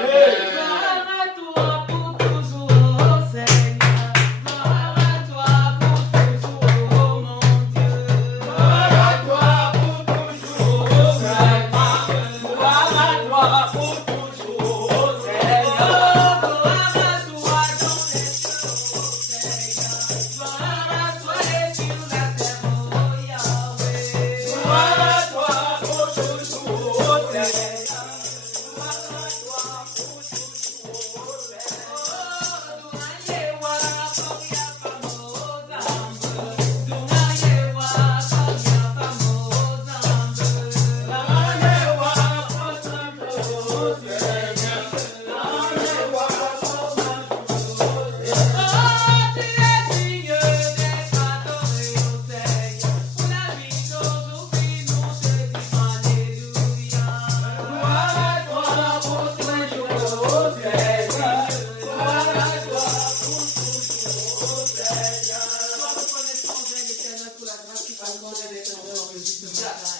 Gloire à toi pour toujours, Seigneur. Gloire à toi pour toujours, oh mon Dieu. Gloire à toi pour toujours, Seigneur. Gloire à toi pour toujours, Seigneur. Gloire à toi dans les cieux, Seigneur. Gloire à toi et sur la terre, oh Yahweh. Gloire à toi pour toujours, Seigneur.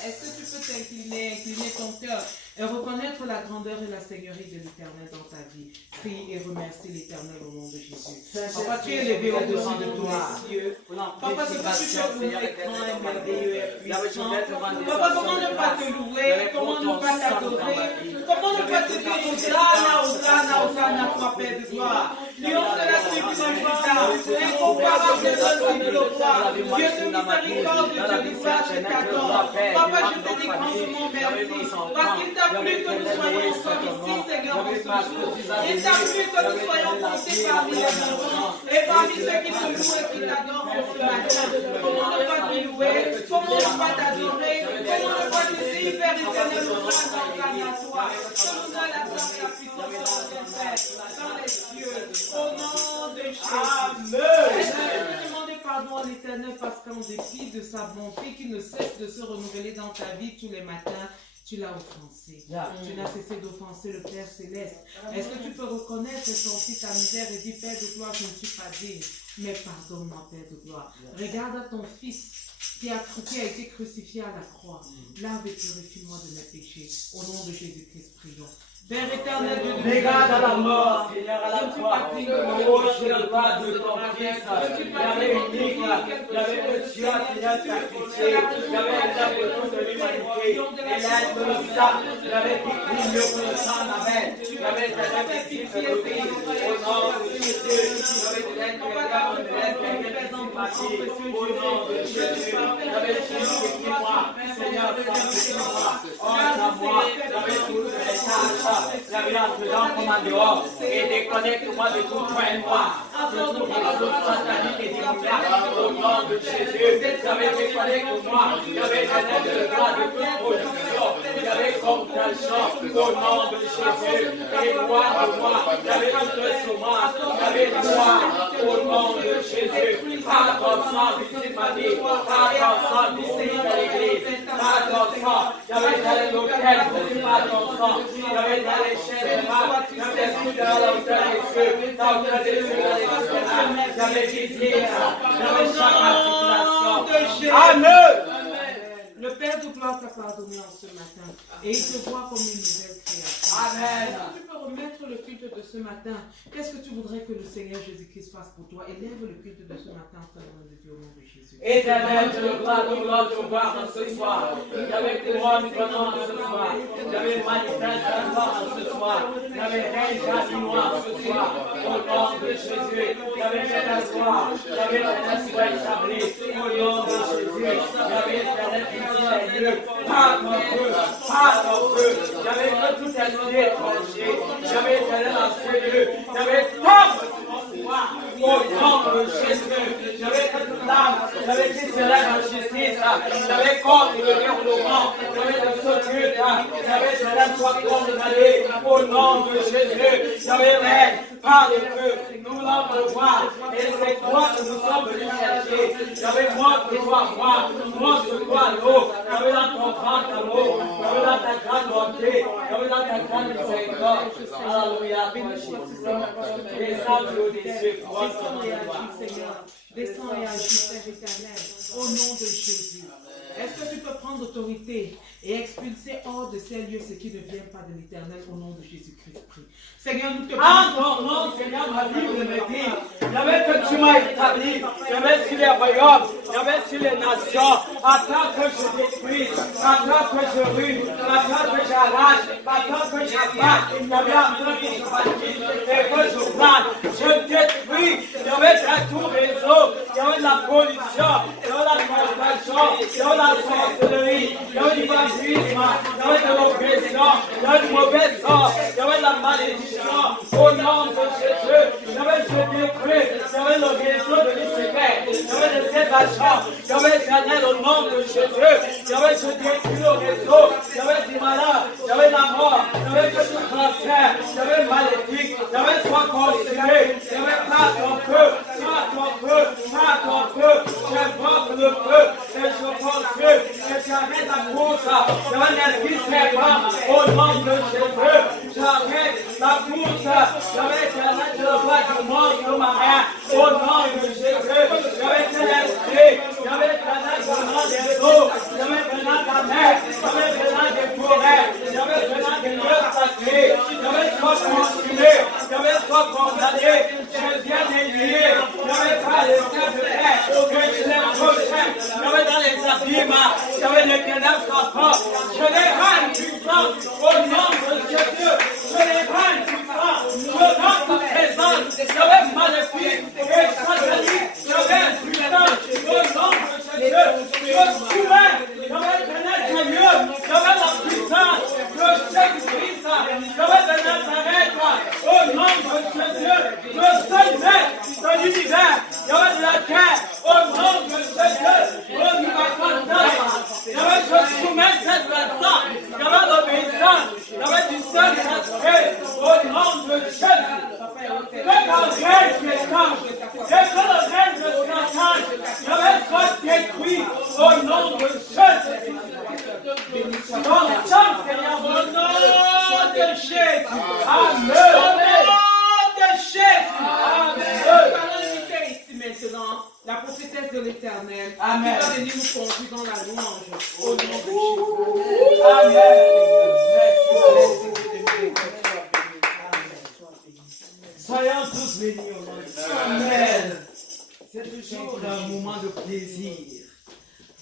Est-ce que tu peux incliner ton cœur et reconnaître la grandeur et la seigneurie de l'Éternel dans ta vie? Prie et remercie l'Éternel au nom de Jésus. Papa, tu es élevé au-dessus de tous les cieux. Papa, ce que tu fais pour nous est grand et merveilleux et puissant. Papa, comment ne pas te louer? Comment ne pas t'adorer? Comment ne pas te dire Hosanna, Hosanna, Hosanna, toi, Père de gloire? Triomphe de la tribu de Juda, incomparable de le roi, Dieu de miséricorde, Dieu de gloire, je t'adore. Papa, je te dis grandement merci, parce qu'il t'a plu que nous soyons ensemble ici, Seigneur, en ce jour. Il t'a plu que nous soyons comptés parmi les enfants et parmi ceux qui te louent et qui t'adorent pour ce matin. Comment ne pas te louer? Comment ne pas t'adorer? Comment ne pas te dire, Père éternel, au sein à toi? Que nous a la gloire et la puissance de notre Père dans les cieux, au nom de Jésus. Amen. Est-ce que tu peux demander pardon à l'Éternel parce qu'en dépit de sa bonté qui ne cesse de se renouveler dans ta vie tous les matins, tu l'as offensé. Tu n'as cessé d'offenser le Père Céleste. Est-ce que tu peux reconnaître et sentir ta misère et dire, Père de gloire, je ne suis pas digne, mais pardonne-moi, Père de gloire. Regarde à ton Fils qui a été crucifié à la croix. Lave et purifie-moi de mes péchés. Au nom de Jésus-Christ, prions. Père éternel, Dieu de Regarde à la mort, Seigneur, à la croix. Oh, je le pas de ton Fils. Il y avait unique, il y avait que tu as, Seigneur, sacrifié. Il y avait la beauté de l'humanité. Et l'aide de le sang. Il y avait qui criait pour le sang d'Abel. Il y avait des petits pédophiles. Au nom de Jésus, il y avait des êtres au nom de Jésus. Il y avait Jésus qui moi, Seigneur, sanctifie-moi. Honte moi. Il y avait toutes les tâches. La vie entre dedans comme en dehors et déconnecte-moi de tout point noir, de tout réseau satanique et démoniaque au nom de Jésus. J'avais déconnecte-moi, j'avais de droit de toute production, j'avais compassion au nom de Jésus. Et loin de moi, j'avais toute semence, j'avais droit au nom de Jésus. Par ton sang, visite ma vie, par ton sang, visite l'église, par ton sang, j'avais dans l'hôtel, visite par ton sang, j'avais dans les chaînes, j'avais sous dans la hauteur des cieux, dans la hauteur des cieux, dans les cieux, j'avais visité, j'avais chaque articulation. Amen. Le Père de gloire t'a pardonné en ce matin et il te voit comme une nouvelle créature. Amen. Est-ce que tu peux remettre le culte de ce matin? Qu'est-ce que tu voudrais que le Seigneur Jésus-Christ fasse pour toi? Élève le culte de ce matin en nom de Dieu au nom de Jésus. Éternel, je le crois, nous voulons te voir ce soir. J'avais couronne prenant ce soir. J'avais manifeste encore ce soir. J'avais règne chinois ce soir. Au nom de Jésus. J'avais fait asseoir. J'avais fait asseoir établi. Au nom de Jésus. J'avais fait par ton feu, par ton feu, j'avais que tout esprit étranger, j'avais éternel en feu, j'avais tout au nom de Jésus, j'avais que toute l'âme, j'avais dit cela en justice, j'avais contre le déroulement, j'avais le saut, j'avais cela soit condamné au nom de Jésus, j'avais règne par le feu, nous voulons te voir, et c'est toi que nous sommes venus chercher, j'avais montre-toi moi, montre-toi l'eau, j'avais dans ton grand amour, j'avais dans ta grande bonté, j'avais dans ta grande miséricorde, alléluia, descends du haut des cieux, pour son nom de gloire. Descends et agis, Père éternel. Au nom de Jésus. Est-ce que tu peux prendre autorité et expulser hors de ces lieux ce qui ne vient pas de l'Éternel au nom de Jésus-Christ? Seigneur, nous te En ton nom, Seigneur, ma Bible me dit, j'avais que tu m'as établi, j'avais sur les royaumes, j'avais sur les nations, attends que je détruise, attends que je rue, attends que j'arrache, attends que j'abatte, j'avais attends que je bâtisse et que je plante, je détruis, j'avais déjà tout réseau, j'avais de la pollution, j'avais de la constatation, j'avais de la sorcellerie, j'avais du vampirisme, j'avais de l'oppression, j'avais du mauvais sort, j'avais de la malédiction. Au nom de Jésus, j'avais je détruis, j'avais le réseau de l'Israël, j'avais de ses agents, j'avais éternel au nom de Jésus, j'avais je détruis le réseau, j'avais du malheur, j'avais la mort, j'avais que tout cancer, j'avais maléfique, j'avais soit consumé, j'avais pas ton feu, pas ton feu, pas ton feu, j'invoque le feu, et je consume, et j'arrête la course, j'avais l'esprit serpent, au nom de Jésus, j'arrête la course, j'avais éternel de la voix du monde marin, au nom de Jésus, j'avais l'esprit, j'avais éternel de nom des eaux, j'avais éternel de la mer, j'avais éternel des forêts, j'avais éternel des lieux sacrés, j'avais soit consumé, j'avais soit condamné, je viens d'élier, j'avais pas les secrets, que je les prochain, j'avais dans les abîmes, j'avais les ténèbres sans force, je les rends puissants, au nom de Jésus, je les rends puissants, je rends ta présence, j'avais maléfique, et satanique, j'avais puissance, au nom de Jésus, je soumets, j'avais ténèbres Seigneur, j'avais la puissance de Jésus-Christ, j'avais de Nazareth, au nom de Jésus, le seul maître de l'univers, j'avais de la terre, au nom de Jésus, au niveau de j'avais je soumets cette personne, j'avais l'obéissance, j'avais du Saint-Esprit, au nom de Jésus. Que le règne de Satan, j'avais soit détruit, au nom de Jésus. Ton sang, Seigneur, au nom de Jésus. Amen. Au nom de Jésus. Amen. Ici maintenant, la prophétesse de l'Éternel, qui Amen. va venir nous conduire dans la louange, au nom de Jésus. Amen. Soyons tous bénis au nom de Jésus. Amen. C'est toujours un moment de plaisir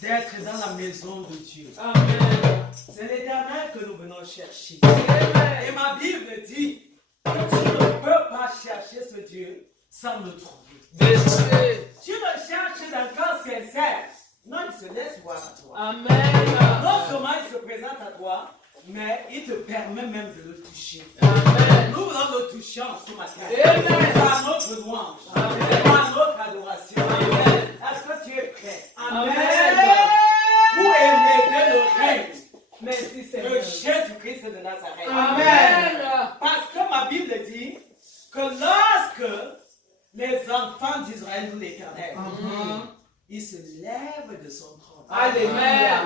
d'être dans la maison de Dieu. Amen. C'est l'Éternel que nous venons chercher. Et ma Bible dit que tu ne peux pas chercher ce Dieu sans le trouver. Tu le cherches d'un cœur sincère. Non, il se laisse voir à toi. Amen. Non seulement il se présente à toi, mais il te permet même de le toucher. Amen. Nous le touchons ce matin. Amen. Par notre louange. Amen. Par notre adoration. Amen. Est-ce que tu es prêt? Amen. Pour élever le règne Merci de Seigneur. Jésus-Christ de Nazareth. Amen. Parce que ma Bible dit que lorsque les enfants d'Israël louent l'Éternel, il se lève de son trône. Alléluia.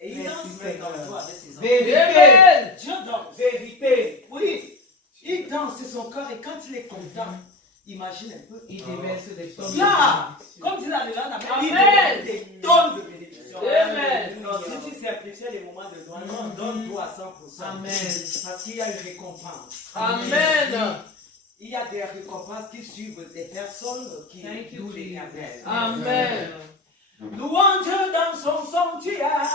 Et il danse dans le toit de ses enfants. Vérité. Dieu donne vérité. Oui. Il danse son corps et quand il est content, imagine un peu. Il déverse des tonnes. Là, comme dit la Lévane, il Amen. déverse des tonnes de bénédictions. Amen. Donc, si tu simplifiais les moments de gloire, non, donne-toi à 100%. Amen. Parce qu'il y a une récompense. Amen. Il y a des récompenses qui suivent des personnes qui Thank you, louent Jesus. l'Éternel. Amen. Louange dans son sanctuaire.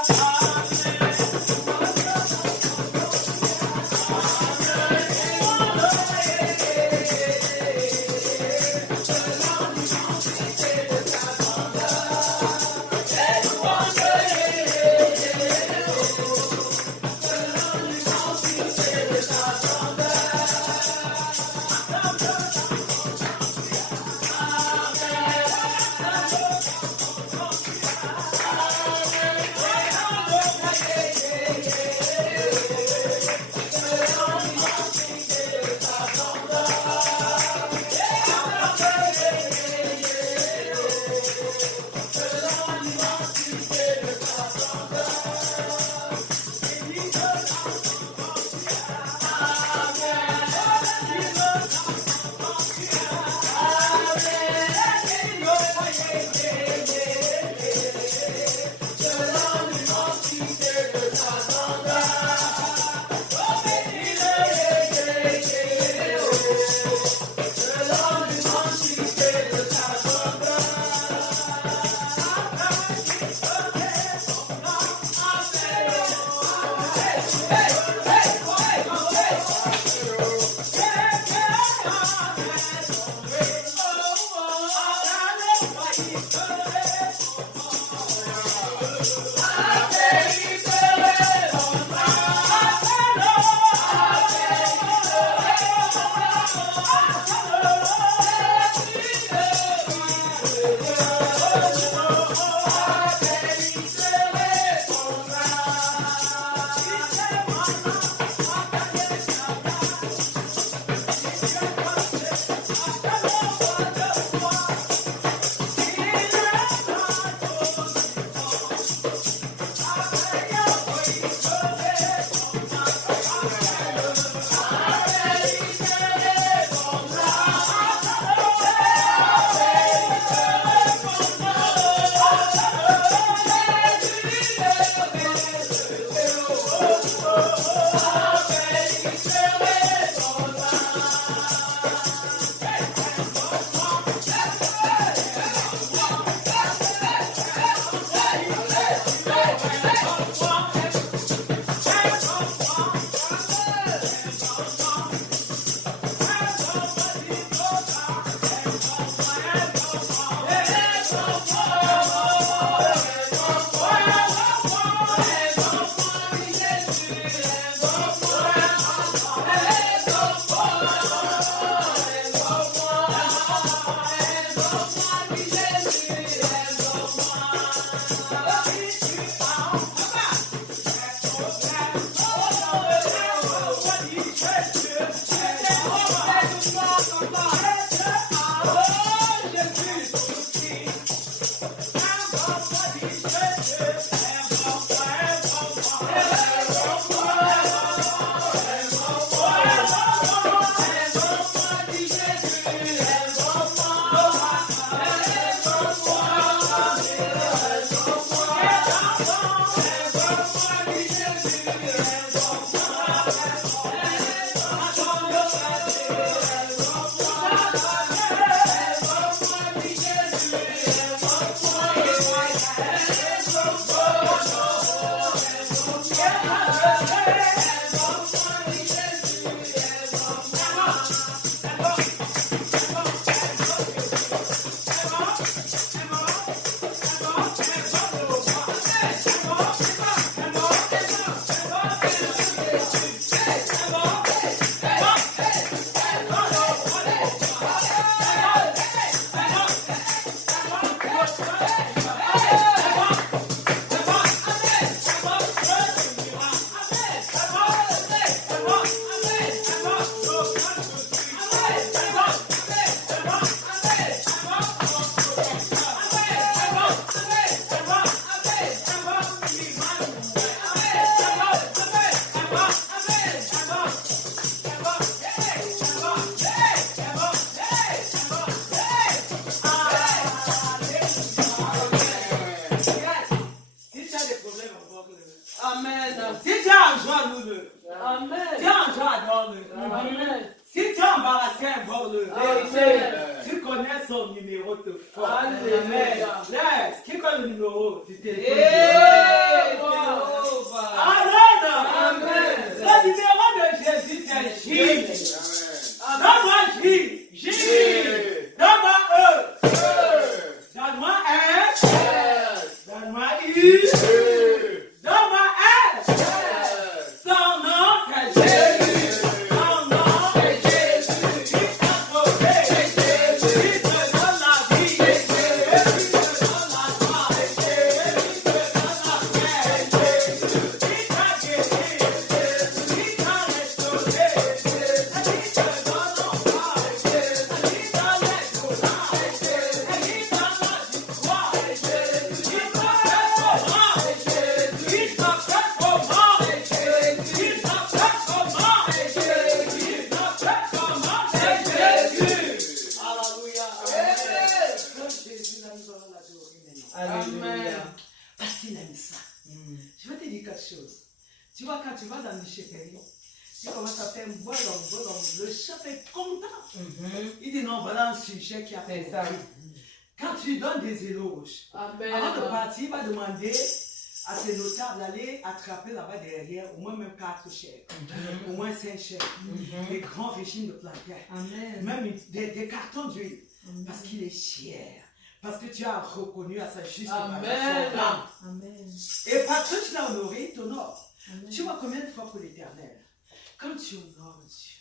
Tu connais son numéro de force. Amen. Qui connaît le numéro du téléphone? Amen. Le numéro de Jésus, c'est J. Donne-moi J. J. Donne-moi E. Donne-moi S. Donne-moi U. Donne-moi S. Son nom, c'est Jésus. Son nom, c'est Jésus. Il t'a sauvé. Il te donne la vie. Il te donne la joie. Il te donne la paix. Il t'a guéri. Il t'a restauré. Il te donne l'enfant. Il t'a l'espoir. Il t'a la victoire. Il t'a fait comment? Il t'a fait comment? Il t'a fait comment? Il t'a fait comment? C'est Jésus. Alléluia. Comme Jésus là, nous allons l'adorer maintenant. Alléluia. Parce qu'il aime ça. Je vais te dire quelque chose. Tu vois, quand tu vas dans le chéperie, tu commences à faire bolon. Le chef est content. Il dit non, voilà un sujet qui a fait ça. Quand tu donnes des éloges, Amen. avant de partir, il va demander à ses notables d'aller attraper là-bas derrière au moins même 4 chèques, au moins 5 chèques, des grands régimes de plantains, Amen. même des cartons d'huile, parce qu'il est fier. Parce que tu as reconnu à sa juste Amen. valeur. Amen. Et parce que tu l'as honoré, il t'honore. Amen. Tu vois combien de fois pour l'Éternel, quand tu honores Dieu,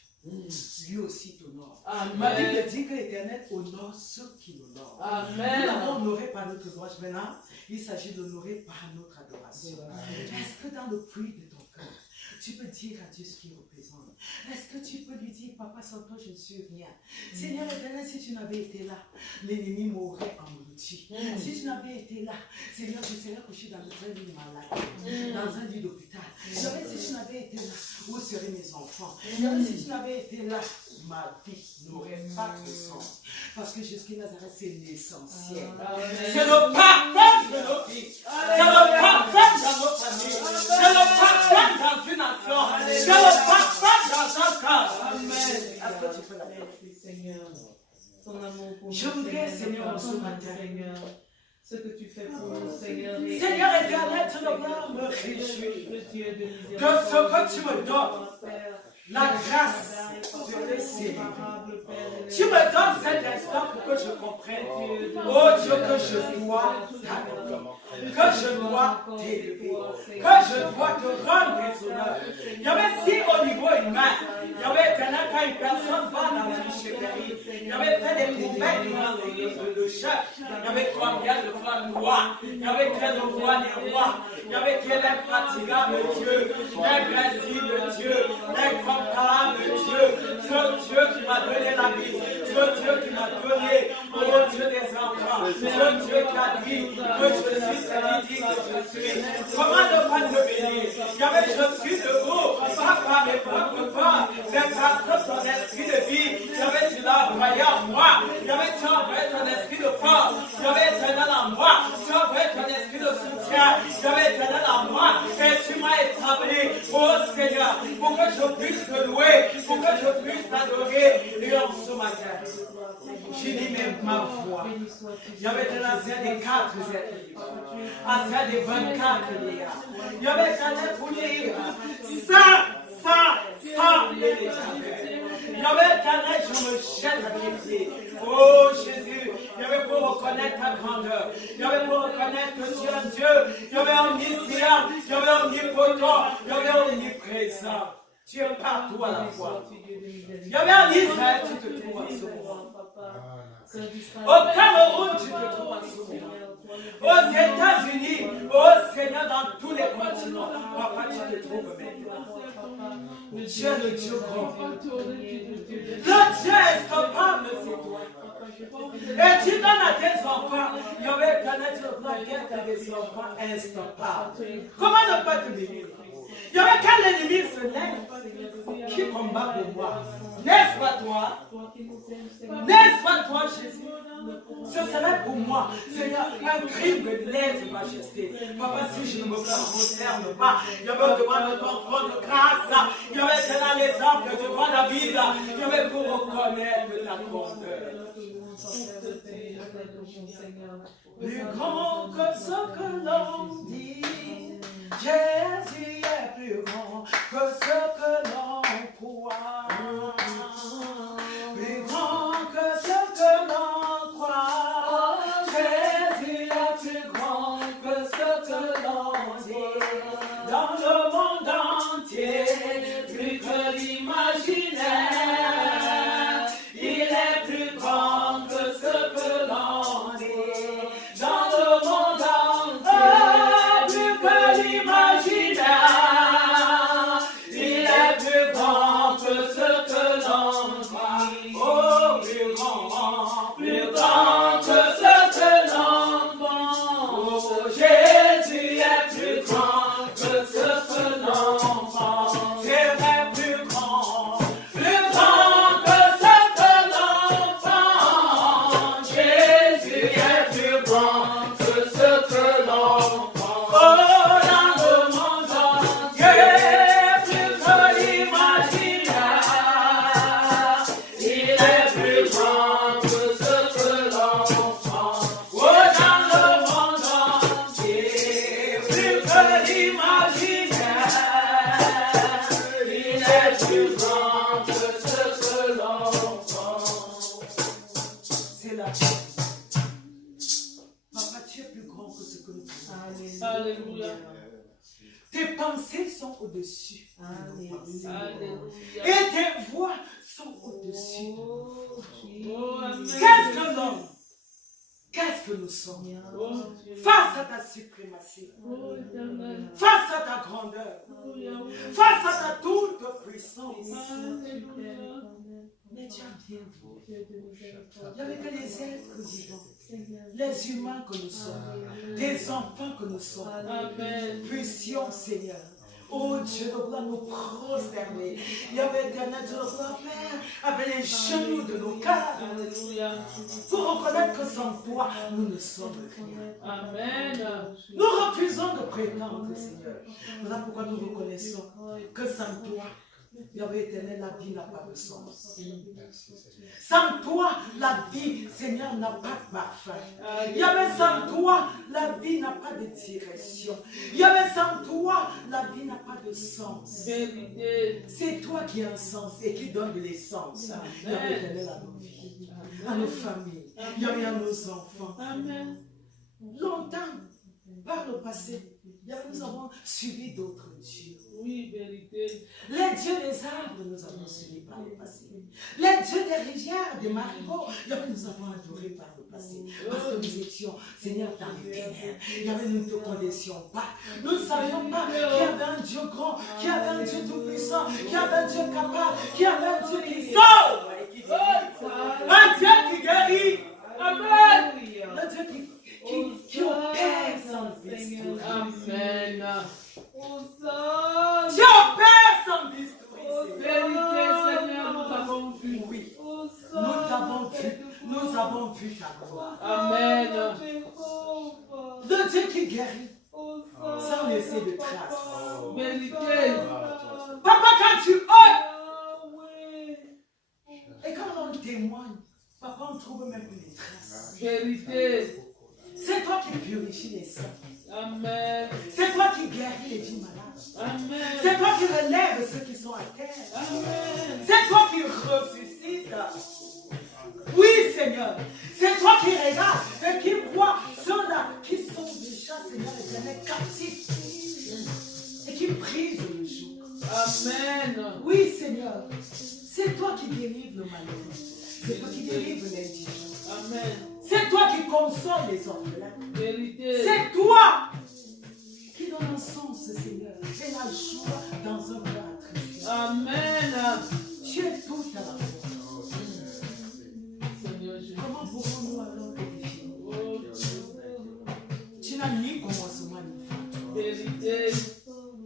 lui aussi t'honore. Ma Amen. Bible dit que l'Éternel honore ceux qui l'honorent. Nous Amen. l'avons honoré par notre louange. Maintenant, il s'agit d'honorer par notre adoration. Est-ce que dans le puits de ton cœur, tu peux dire à Dieu ce qu'il représente? Est-ce que tu peux lui dire, Papa, sans toi, je ne suis rien. Seigneur éternel, si tu n'avais été là, l'ennemi m'aurait englouti. Si tu n'avais été là, Seigneur, je serais couché dans un lit malade, dans un lit d'hôpital. Seigneur, si tu n'avais été là, où seraient mes enfants? Seigneur, si tu n'avais été là, ma vie n'aurait pas de sens. Parce que jusqu'à Nazareth, c'est l'essentiel. C'est le parfum de nos vies. C'est le parfum dans nos familles. C'est le parfum dans une nation. C'est le parfum dans un cœur. Amen. Est-ce que tu peux l'appeler? Merci Seigneur. Ton amour pour nous. Je voudrais, Seigneur, ce matin, Seigneur, ce que tu fais pour nous, Seigneur. Seigneur éternel, tu ne vas me réjouir Le Dieu de miséricorde. de ce que tu me donnes. Père, La grâce de laisser. imparable, Père, Tu me donnes cet instant pour que je comprenne, oh Dieu, que je dois t'adorer. que je dois t'élever, que je dois te rendre des honneurs. Il y avait si au niveau humain, il y avait quand une personne va dans la chefferie, il y avait fait des promesses devant le chef, il y avait combien de femmes noires, il y avait quel roi des rois, il y avait quel impraticable Dieu, l'invincible Dieu, l'incomparable Dieu, ce Dieu qui m'a donné la vie, ce Dieu qui m'a donné, oh Dieu des enfants, ce Dieu qui a dit que je suis celui qui dit que je suis. Comment ne pas le bénir? Il y avait je suis debout, pas par mes propres forces, mais parce que ton esprit de vie, il y avait tu l'as envoyé en moi, il y avait tu as envoyé ton esprit de force, il y avait éternel en moi, tu as envoyé ton esprit de soutien, il y avait éternel en moi, et tu m'as établi, oh Seigneur, pour que je puisse te louer, pour que je puisse t'adorer, et en ce matin, j'ai dit même ma voix. Il y avait de l'Ancien des 4 êtres, Ancien des 24 liens. Il y avait un être pour dire ça, l'éternel. Il y avait un être, je me jette à tes pieds. Oh Jésus, il y avait pour reconnaître ta grandeur. Il y avait pour reconnaître que tu es un Dieu. Il y avait omniscient, il y avait omnipotent, il y avait omniprésent. Tu es partout à la fois. Il y avait en Israël, tu te trouves en ce moment. Au Cameroun, tu te trouves en ce moment. Aux États-Unis, au Seigneur, dans tous les continents. Papa, tu te trouves maintenant. Dieu, le Dieu grand. Le Dieu instoppable, c'est toi. Et tu donnes à tes enfants, il y avait des enfants instoppables. Comment ne pas te bénir? Il y avait quand l'ennemi se lève, qui combat pour moi? N'est-ce pas toi? N'est-ce pas toi, Jésus? Ce serait pour moi, Seigneur, un crime de lèse-majesté. Papa, si je ne me concerne pas, il y avait devant ton trône de grâce, il y avait dans les arbres devant David, il y avait pour reconnaître ta grandeur. Plus grand que ce que l'on dit, Jésus est plus grand que ce que l'on croit. Plus grand que ce que l'on croit, Jésus est plus grand que ce que l'on dit. Dans le monde entier, plus que l'imaginaire, il est plus grand que ce que l'on dit. Dans le monde entier, plus que l'imaginaire, il est plus grand que ce que l'on dit. Oh, plus grand que ce que l'on pense. Oh, Jésus est plus grand que ce que l'on pense. C'est vrai, plus grand que ce que l'on pense. Jésus est plus grand que ce que l'on pense. Oh, dans le monde entier, plus que l'imaginaire, il est plus grand que ce que l'on pense. Oh, dans le monde entier, plus que l'imaginaire, il est plus grand que ce que l'on pense. C'est la Papa, tu es plus grand que ce que nous pensons. Alléluia. Tes pensées sont au-dessus. Alléluia. Et tes voix sont au-dessus. Oh, amen. Qu'est-ce que l'homme? Qu'est-ce que nous sommes? Face à ta suprématie, Oh, éternel. face à ta grandeur, face à ta toute puissance. Alléluia. Mais tu as bien vu. Il n'y avait que les êtres vivants, les humains que nous sommes, les enfants que nous sommes. Amen. Puissions, Seigneur. Oh Dieu, nous voulons nous prosterner. Il y avait éternel Dieu, notre Père, avec les genoux de nos cœurs, Alléluia. pour reconnaître que sans toi, nous ne sommes rien. Amen. Nous refusons de prétendre, Seigneur. Voilà pourquoi nous reconnaissons que sans toi, il y avait éternel, la vie n'a pas de sens. Sans toi, la vie, Seigneur, n'a pas de parfum. Il y avait sans toi, la vie n'a pas de direction. Il y avait sans toi, la vie n'a pas de sens. Vérité. C'est toi qui as un sens et qui donne de l'essence. Il y avait éternel à nos vies, à nos familles. Il y avait à nos enfants. Amen. Longtemps, Par le passé, nous avons suivi d'autres dieux. Oui, vérité. Les dieux des arbres, nous avons suivis par le passé. Les dieux des rivières, des marigots, nous avons adoré par le passé. Parce que nous étions, Seigneur, dans les ténèbres. Nous ne te connaissions pas. Nous ne savions pas qu'il y avait un Dieu grand, qu'il y avait un Dieu tout-puissant, qu'il y avait un Dieu capable, qu'il y avait un Dieu qui sauve. Un Dieu qui guérit. Amen. Un Dieu qui opère sans détruire. Amen. Dieu opère sans détruire. Vérité, Seigneur, nous avons vu. Oui. Nous avons vu ta gloire. Amen. Le Dieu qui guérit sans laisser de traces. Vérité. Papa, quand tu ôtes et quand on témoigne, papa, on trouve même plus de traces. Vérité. C'est toi qui purifies les sangs. Amen. C'est toi qui guéris les vies malades. Amen. C'est toi qui relèves ceux qui sont à terre. Amen. C'est toi qui ressuscites. Oui, Seigneur. C'est toi qui regardes et qui vois ceux-là qui sont déjà, Seigneur, éternel, captifs. Et qui brisent le joug. Amen. Oui, Seigneur. C'est toi qui délivres le malheureux. C'est toi qui délivres l'indigent. Amen. C'est toi qui consoles les orphelins. Vérité. C'est toi qui donne un sens, Seigneur, et la joie dans un cœur attristé. Amen. Tu es tout à la fois. Seigneur Jésus. Comment pouvons-nous alors te définir? Tu n'as ni commencement ni fin. Vérité.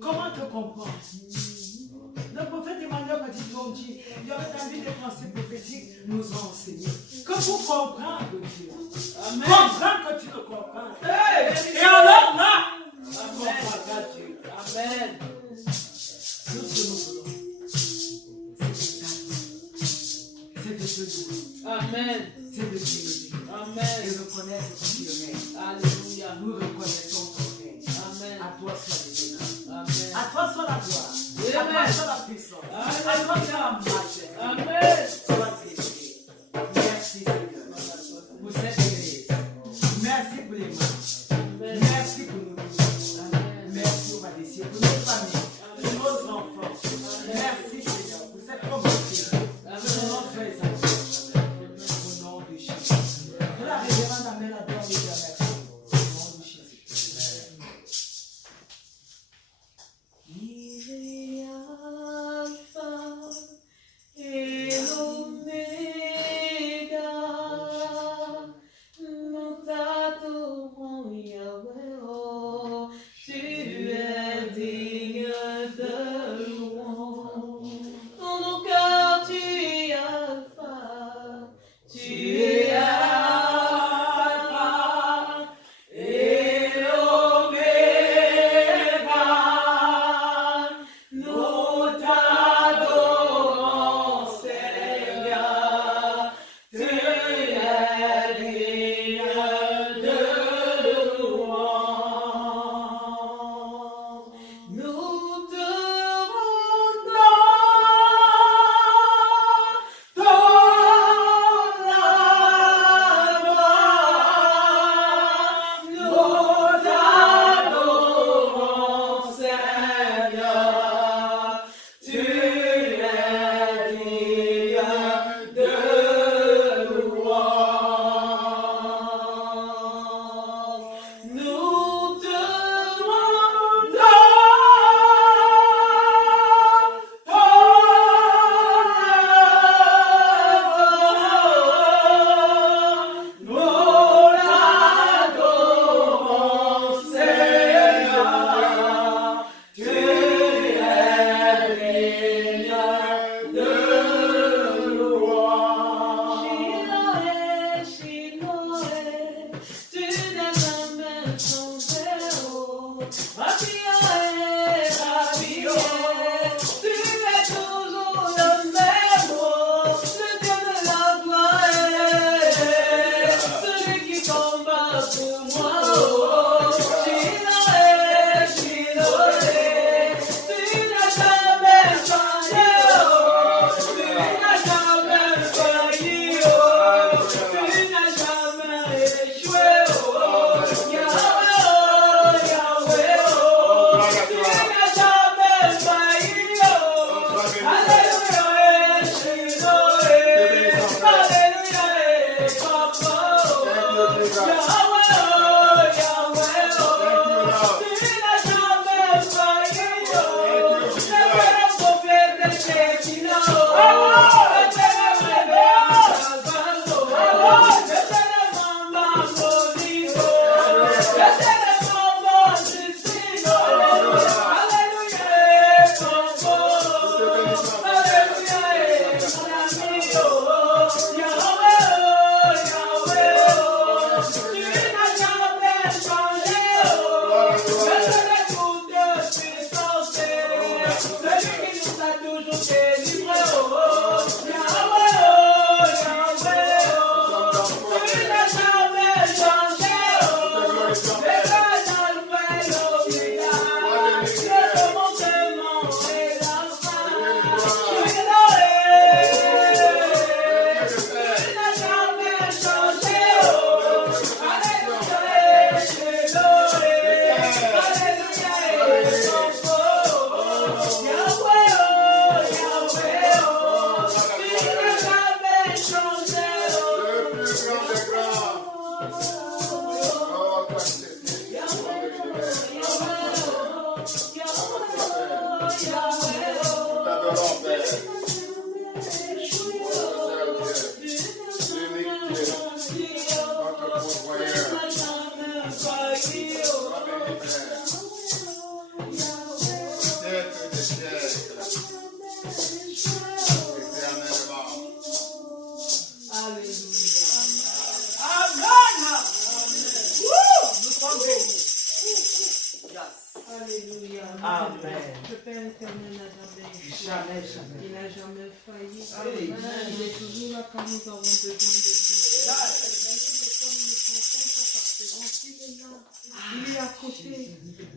Comment te comprendre? Le prophète Emmanuel m'a dit, il y avait envie des pensées prophétiques, nous ont enseigné. Que pour comprendre Dieu. Amen. Comprendre que tu le comprends. Et alors là, tu Amen. comprendras Dieu. Amen. Tout ce que nous voulons, c'est de te louer. Amen. C'est de t'élever. Amen. Et reconnaître que tu règnes. Alléluia. Nous reconnaissons ton règne. Amen. À toi soit le honneur. Amen. À toi soit la gloire. Amen. À toi soit la puissance. À toi soit la majesté. Amen. Sois élevé. Merci Seigneur pour cette église. Merci pour les mains. Amen. Merci pour nos vies. Merci pour nos familles, pour nos enfants. Merci Seigneur pour cette communauté. Pour nos frères et sœurs. Au nom de Jésus. Que la révérende amène la gloire de Dieu. Au nom de Jésus. Il est Alpha et l'Oméga. Nous t'adorons, Yahweh. Oh, tu es digne de louange. Dans nos cœurs, tu es Alpha. Tu es Alpha et l'Oméga. Nous t'adorons, Seigneur. Tu es digne de louange. Nous te rendons ton la gloire. Nous t'adorons, Seigneur. Tu es digne de louange. Nous te rendons ton nous l'adorons, Seigneur. Tu es digne de louange. Shiloé, tu n'es jamais tombé haut. Rabbiaé, tu es toujours le même mot. Le Dieu de la gloire, celui qui combat pour moi. Shiloé, tu n'as jamais failli. Tu n'as jamais failli. Tu n'as jamais échoué. Yahweh, Alléluia. Amen. Le Père éternel n'a jamais échoué. Jamais, jamais. Il n'a jamais failli. Amen. Il est toujours là quand nous avons besoin de lui. Même si des fois nous ne sentons pas sa présence, il est là. Il est à côté.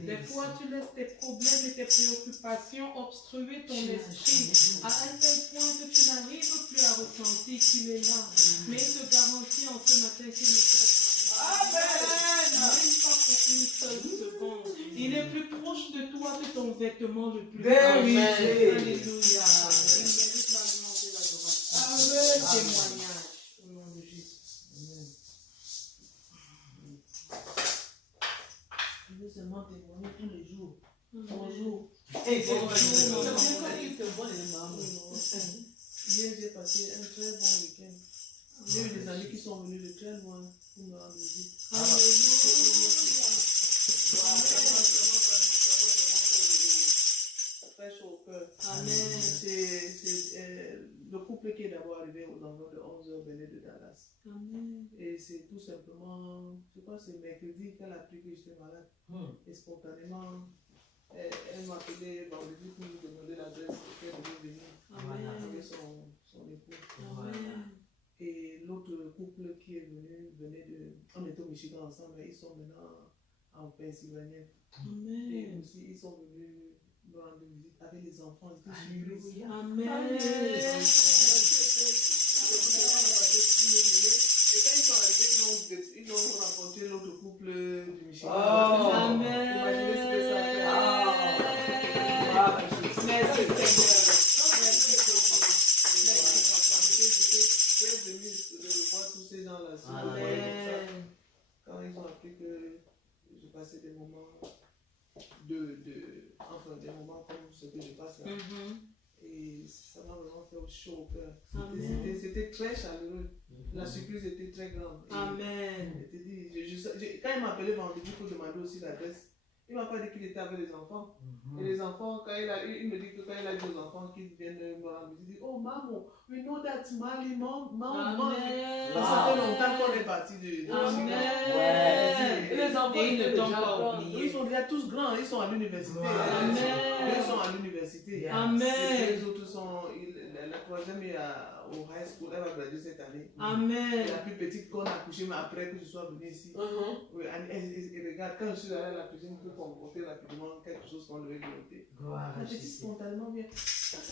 Des fois, tu laisses tes problèmes et tes préoccupations obstruer ton esprit à un tel point que tu n'arrives plus à ressentir qu'il est là. Mais il te garantit en ce matin qu'il ne fait jamais. Amen. Même pas pour une seule seconde. Il est plus proche de toi que ton vêtement le plus proche. Alléluia. Il mérite la louange et l'adoration. Amen. Témoignage au nom de Jésus. Je veux seulement témoigner tous les jours. Bonjour. Hier, j'ai passé un très bon week-end. J'ai eu des amis qui sont venus de très loin pour me rendre visite. Très chaud au cœur. Amen. C'est le couple qui est d'abord arrivé aux environs de 11h venait de Dallas. Amen. Et c'est tout simplement, je crois que c'est mercredi qu'elle a appris que j'étais malade. Et spontanément, elle m'a appelé vendredi pour me demander l'adresse qu'elle devait venir avec son époux. Amen. Et l'autre couple qui est venu venait de. On était au Michigan ensemble, mais ils sont maintenant en Pennsylvanie. Amen. Et aussi, ils sont venus me rendre visite avec les enfants. Ils étaient surpris. Amen. Et quand ils sont arrivés, ils ont rencontré l'autre couple du Michigan. Amen. Imaginez ce que ça fait. Merci Seigneur. De voir tous ces gens-là. Quand ils ont appris que je passais des moments des moments comme ce que je passe là. Et ça m'a vraiment fait chaud au cœur. C'était très chaleureux. La surprise était très grande. Amen. Quand il m'a appelé vendredi pour demander aussi l'adresse, il ne m'a pas dit qu'il était avec les enfants. Et les enfants, il me dit que quand il a dit aux enfants qu'ils viennent me rendre visite, il dit, oh maman, we know that Mali, maman. Ça fait longtemps qu'on est parti de Chicago. Et les enfants, ils ne t'ont pas oublié. Ils sont déjà tous grands, ils sont à l'université. Ils sont à l'université. Les autres sont, la troisième est au high school, elle va graduer cette année. Amen. La plus petite qu'on a accouchée, mais après que je sois venu ici. Oui, et regarde, quand je suis allé à la cuisine pour comporter rapidement quelque chose qu'on devait noter. La petite spontanément vient. Ça va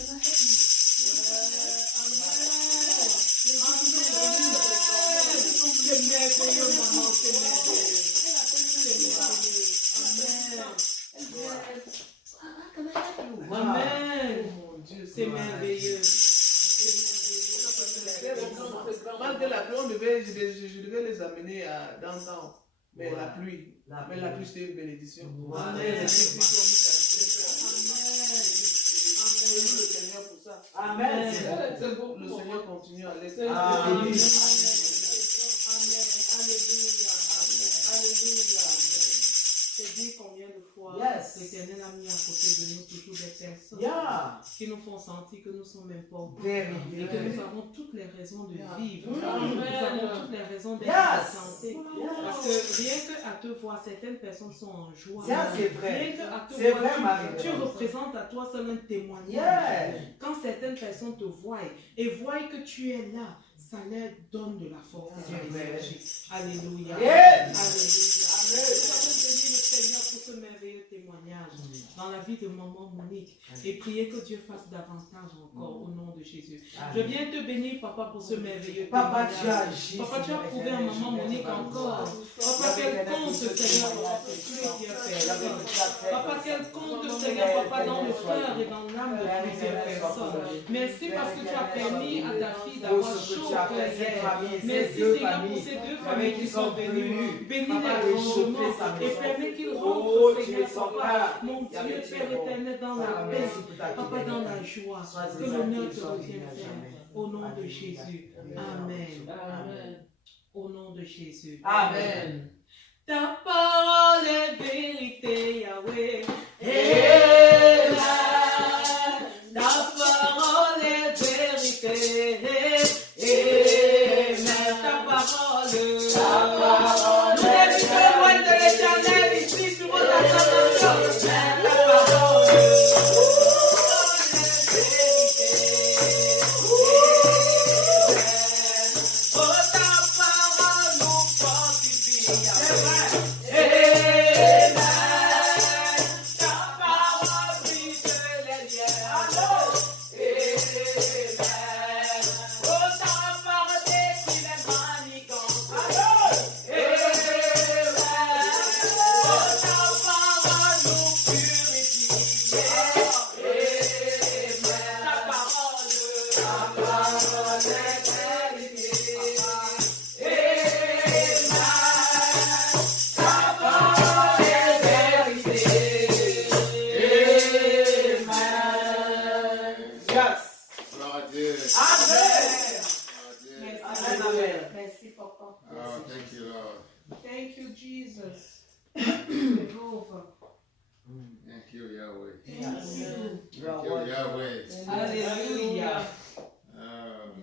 Amen. Oh mon Dieu, c'est merveilleux. Malgré la pluie, je devais les amener à downtown. Mais la pluie, c'était une bénédiction. Amen. Le Seigneur pour ça. Amen. Le Seigneur continue à l'être. Amen. C'est dit combien de fois l'Éternel a mis à côté de nous toujours des personnes qui nous font sentir que nous sommes importants et que nous avons toutes les raisons de vivre. Nous avons toutes les raisons d'être en santé. Parce que rien qu'à te voir, certaines personnes sont en joie. Rien qu'à te voir, tu représentes à toi seul un témoignage. Quand certaines personnes te voient et voient que tu es là, ça leur donne de la force et de l'énergie. Alléluia. Alléluia. Seigneur pour ce merveilleux témoignage dans la vie de maman Monique et prier que Dieu fasse davantage encore au nom de Jésus. Je viens te bénir, papa, pour ce merveilleux témoignage. Papa, tu as prouvé à maman Monique encore. Papa, quel compte, Seigneur, papa, pour tout ce qui a fait. Papa, quel compte, Seigneur, papa, dans le cœur et dans l'âme de plusieurs personnes. Merci parce que tu as permis à ta fille d'avoir chaud au cœur hier. Merci, Seigneur, pour ces deux familles qui sont venues. Bénis les grandement et permets qu'ils rentrent, Seigneur, papa, mon Dieu, Père éternel, dans la paix, papa, dans la joie, que l'honneur te revienne, au nom de Jésus. Amen. Amen. Au nom de Jésus. Amen. Ta parole est vérité, Yahweh. Amen. Ta parole est vérité. Amen. Ta parole. Nous débutons loin de l'Éternel ici sur notre nation. Thank you, Yahweh. Alléluia.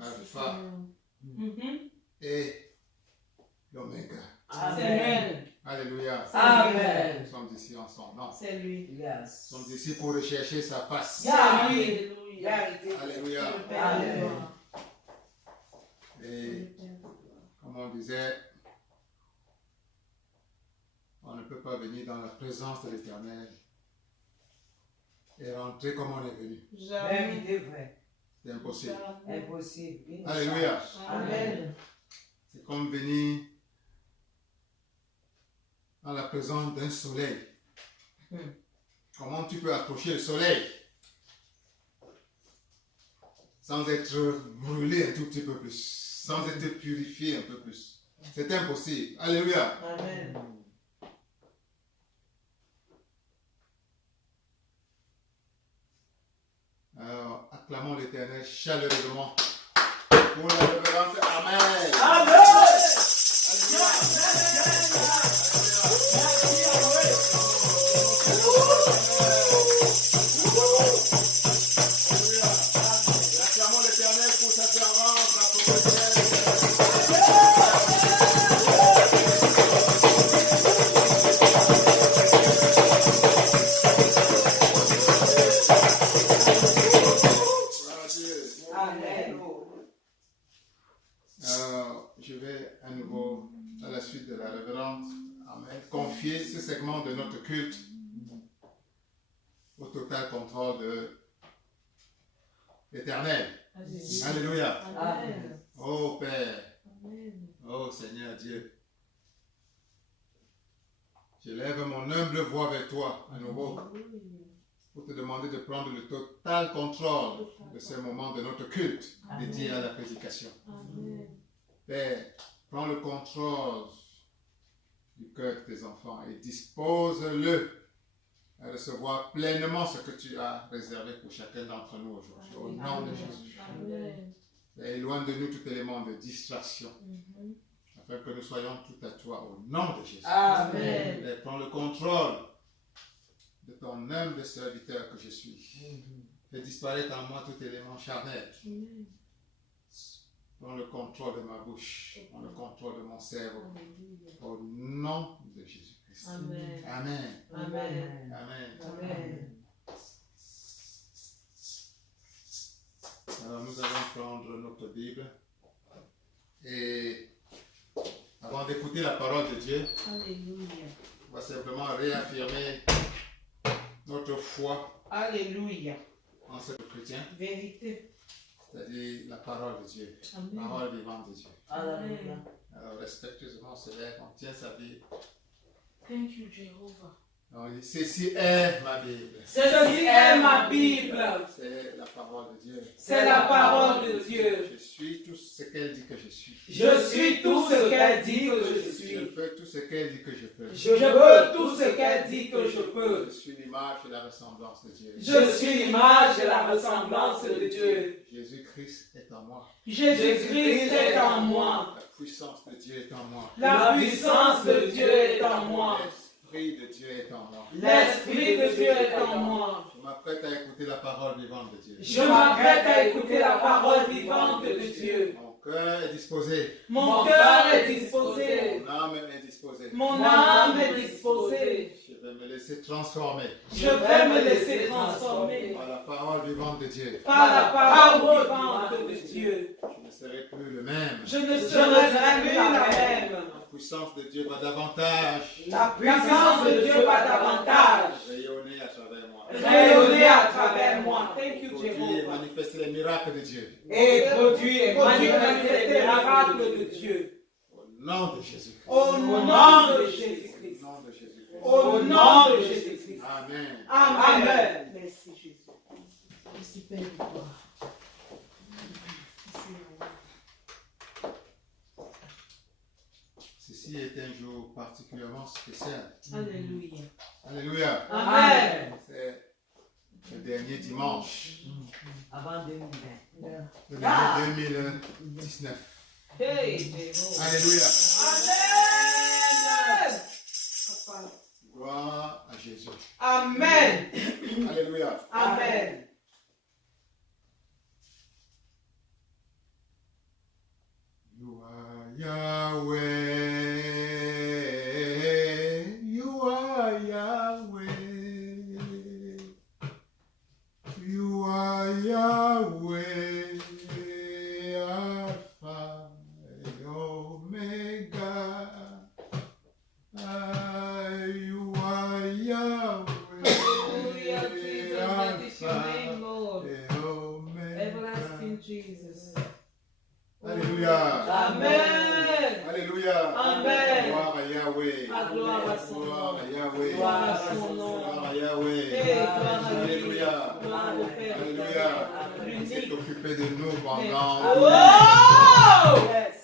Alpha et l'Oméga. Amen. Alléluia. Amen. Nous sommes ici ensemble. Non. C'est lui. Yes. Nous sommes ici pour rechercher sa face. Yeah. Alléluia. Alléluia. Amen. Et comme on disait, on ne peut pas venir dans la présence de l'Éternel et rentrer comme on est venu. Jamais. C'est vrai. C'est impossible. Impossible. Alléluia. Amen. C'est comme venir dans la présence d'un soleil. Comment tu peux approcher le soleil sans être brûlé un tout petit peu plus, sans être purifié un peu plus? C'est impossible. Alléluia. Amen. Alors, acclamons l'Éternel chaleureusement pour la révérence. Amen. Amen. Acclamons l'Éternel pour sa servante, la prophétesse. Amen. Je vais à nouveau, à la suite de la révérende, confier ce segment de notre culte au total contrôle de l'Éternel. Alléluia. Amen. Oh Père, oh Seigneur Dieu, je lève mon humble voix vers toi à nouveau pour te demander de prendre le total contrôle de ce moment de notre culte dédié à la prédication. Père, prends le contrôle du cœur de tes enfants et dispose-le à recevoir pleinement ce que tu as réservé pour chacun d'entre nous aujourd'hui. Au nom de Jésus. Et éloigne de nous tout élément de distraction, afin que nous soyons tout à toi au nom de Jésus. Amen. Et prends le contrôle de ton humble serviteur que je suis. Fais disparaître en moi tout élément charnel. Prends le contrôle de ma bouche, prends le contrôle de mon cerveau. Au nom de Jésus-Christ. Amen. Amen. Amen. Amen. Amen. Alors nous allons prendre notre Bible et avant d'écouter la parole de Dieu, Alléluia. on va simplement réaffirmer notre foi Alléluia. en ce chrétien, Vérité. c'est-à-dire la parole de Dieu, Amen. la parole vivante de Dieu. Alléluia. Alors respectueusement, on se lève, on tient sa Bible. Thank you, Jehovah. On dit, ceci est ma Bible. Ceci est ma Bible. C'est la parole de Dieu. C'est la parole de Dieu. Je suis tout ce qu'elle dit que je suis. Je suis tout ce qu'elle dit que je Je suis. peux tout ce qu'elle dit que je peux. Je peux tout ce qu'elle dit que je peux. Je suis l'image et la ressemblance de Dieu. Je suis l'image et la ressemblance de Dieu. Jésus-Christ est en moi. Jésus-Christ est en moi. La puissance de Dieu est en moi. La puissance de Dieu est en moi. L'Esprit de Dieu est en moi. L'Esprit de Dieu est en moi. Je m'apprête à écouter la parole vivante de Dieu. Je m'apprête à écouter la parole vivante de Dieu. Mon cœur est disposé. Mon cœur est disposé. Mon âme est disposée. Mon âme est disposée. Je vais me laisser transformer Je vais me laisser transformer par la parole vivante de Dieu. par la parole vivante de Dieu. Je ne serai plus le même. Je ne serai plus la même. La puissance de Dieu va davantage La puissance de Dieu va davantage rayonner à travers moi. rayonner à travers moi. Thank you, Produire et Jehovah. manifester les miracles de Dieu. Et produire et manifester les miracles de Dieu. Au nom de Jésus. Au nom de Jésus-Christ. Au nom de Jésus-Christ. Au nom de Jésus-Christ. Amen. Amen. Merci, Jésus. Merci, Père de gloire. Ceci est un jour particulièrement spécial. Alléluia. Alléluia. Amen. C'est le dernier dimanche Avant 2020. de l'année 2019. Hey, Jéhovah. Alléluia. Amen. Papa. Gloire à Jésus. Amen. Alléluia. Amen. You are Yahweh. You are Yahweh. You are Yahweh. Alpha and Omega. You are Yahweh. Hallelujah, Jesus. That is your name, Lord. and Omega. Everlasting Jesus. Alléluia. Amen. Alléluia. Amen. Gloire à Yahweh. Ah, gloire à son Gloire nom. à Yahweh. Gloire à son nom. Gloire à Yahweh. Hey, gloire à lui. Alléluia. Gloire au Père. Alléluia. Il s'est L'unique. occupé de nous pendant. Oh!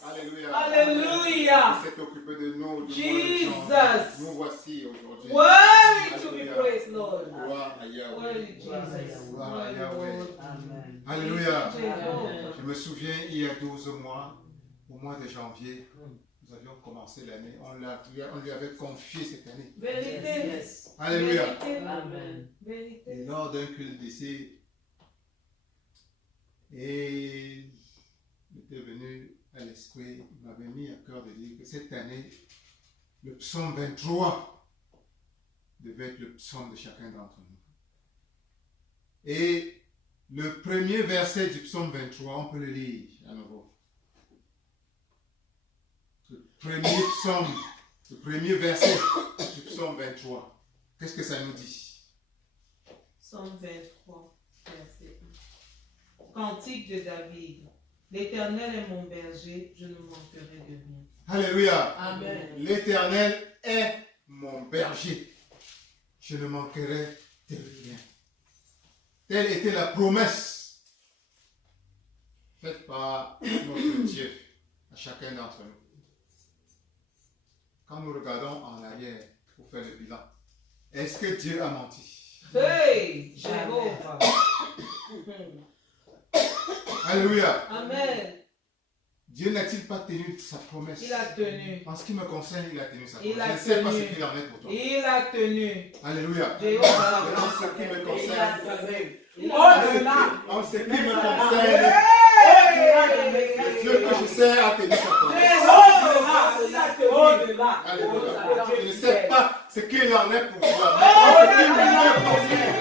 Alléluia. Hallelujah. Il s'est occupé de nous. Jesus. Nous voici aujourd'hui. Worthy to be Alléluia. praised, Lord. Gloire à Yahweh. Worthy Jesus. Gloire à Worthy, Yahweh. Lord. Alléluia. Jehovah. Je me souviens, il y a 12 mois, au mois de janvier, nous avions commencé l'année. On lui avait confié cette année. Vérité. Alléluia. Vérité. Amen. Vérité. Et lors d'un culte d'ici, et il était venu à l'esprit, il m'avait mis à cœur de dire que cette année, le psaume 23 devait être le psaume de chacun d'entre nous. Et le premier verset du psaume 23, on peut le lire à nouveau. Le premier psaume, le premier verset du psaume 23. Qu'est-ce que ça nous dit? Psaume 23, verset 1. Cantique de David. L'Éternel est mon berger, je ne manquerai de rien. Alléluia. Amen. L'Éternel est mon berger. Je ne manquerai de rien. Telle était la promesse faite par notre Dieu à chacun d'entre nous. Quand nous regardons en arrière pour faire le bilan, est-ce que Dieu a menti? Hey, Jéhovah. Alléluia. Amen. Dieu n'a-t-il pas tenu sa promesse? Il a tenu. En ce qui me concerne, il a tenu sa Il promesse. a Je ne sais pas tenu. ce qu'il en est pour toi. Il a tenu. Alléluia. Jéhovah. Et en ce qui me concerne, Au-delà. en ce qui me concerne, le Dieu que je sais a tenu sa promesse. Au-delà. Alléluia. Je ne sais pas ce qu'il en est pour toi. Mais en ce qui me concerne,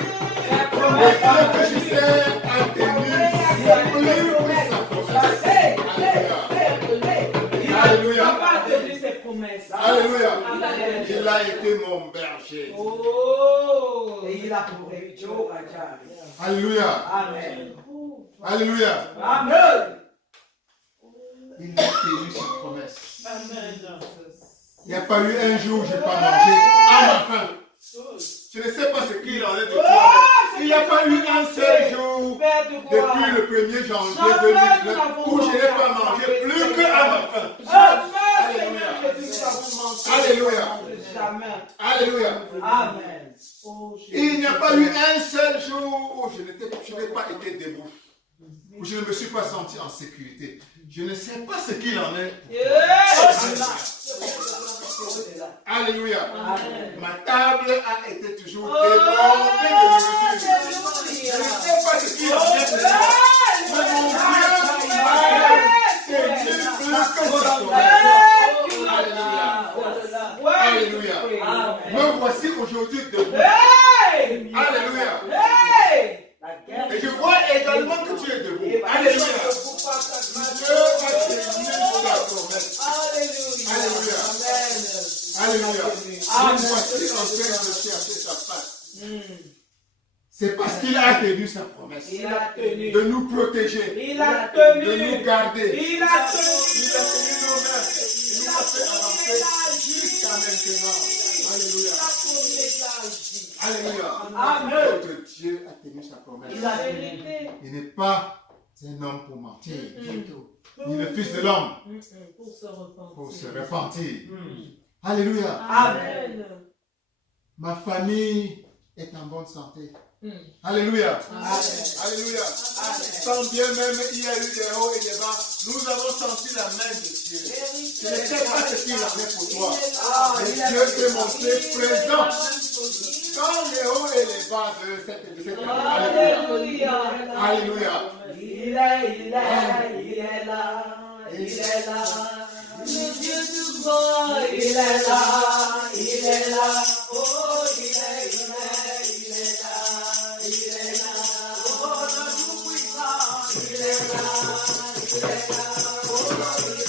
le Dieu que je sais a tenu sa promesse. Alléluia. Papa a tenu ses promesses. Alléluia. Il a été mon berger. Oh. Et il a prouvé. Alléluia. Amen. Alléluia. Amen. Il a tenu sa promesse. Amen. Il n'y a pas eu un jour où je n'ai pas mangé à ma faim. Je ne sais pas ce qu'il en est de toi. Il n'y a pas eu un seul jour Père de gloire. depuis le 1er janvier 2019 où je n'ai pas mangé plus qu'à ma faim. Jamais, Seigneur Jésus, nous avons mangé. Alléluia. Jamais. Alléluia. Amen. Oh, Jésus. Il n'y a pas eu un seul jour où je n'ai pas été debout, où je ne me suis pas senti en sécurité. Je ne sais pas ce qu'il en est. Alléluia. Amen. Ma table a été toujours débordée de nourriture. Je ne sais pas ce qu'il en est. Mais mon Dieu a tenu plus que sa promesse. Alléluia. Alléluia. Me voici aujourd'hui debout. Alléluia. Et je vois également que tu es debout. Alléluia. Dieu a tenu sa promesse. Alléluia. Alléluia. Me voici en train de chercher sa face. C'est parce qu'il a tenu sa promesse. Il a tenu. De nous protéger. Il a tenu. De nous garder. Il a tenu. Il a tenu nos mains. Il nous a fait avancer jusqu'à maintenant. Alléluia. Alléluia. Amen. Notre Dieu a tenu sa promesse. La vérité. Il n'est pas un homme pour mentir, ni le fils de l'homme Pour se repentir. pour se repentir. Alléluia. Amen. Ma famille est en bonne santé. Alléluia. Alléluia. Tant bien même il y a eu des hauts et des bas, nous avons senti la main de Dieu. Je ne sais pas ce qu'il en est pour toi. Mais Dieu s'est montré présent dans les hauts et les bas de cette Alléluia. Alléluia. Il est là. Le Dieu du gloire, il est là. Oh, il est là. Oh, le Tout-Puissant, il est là. Oh, il est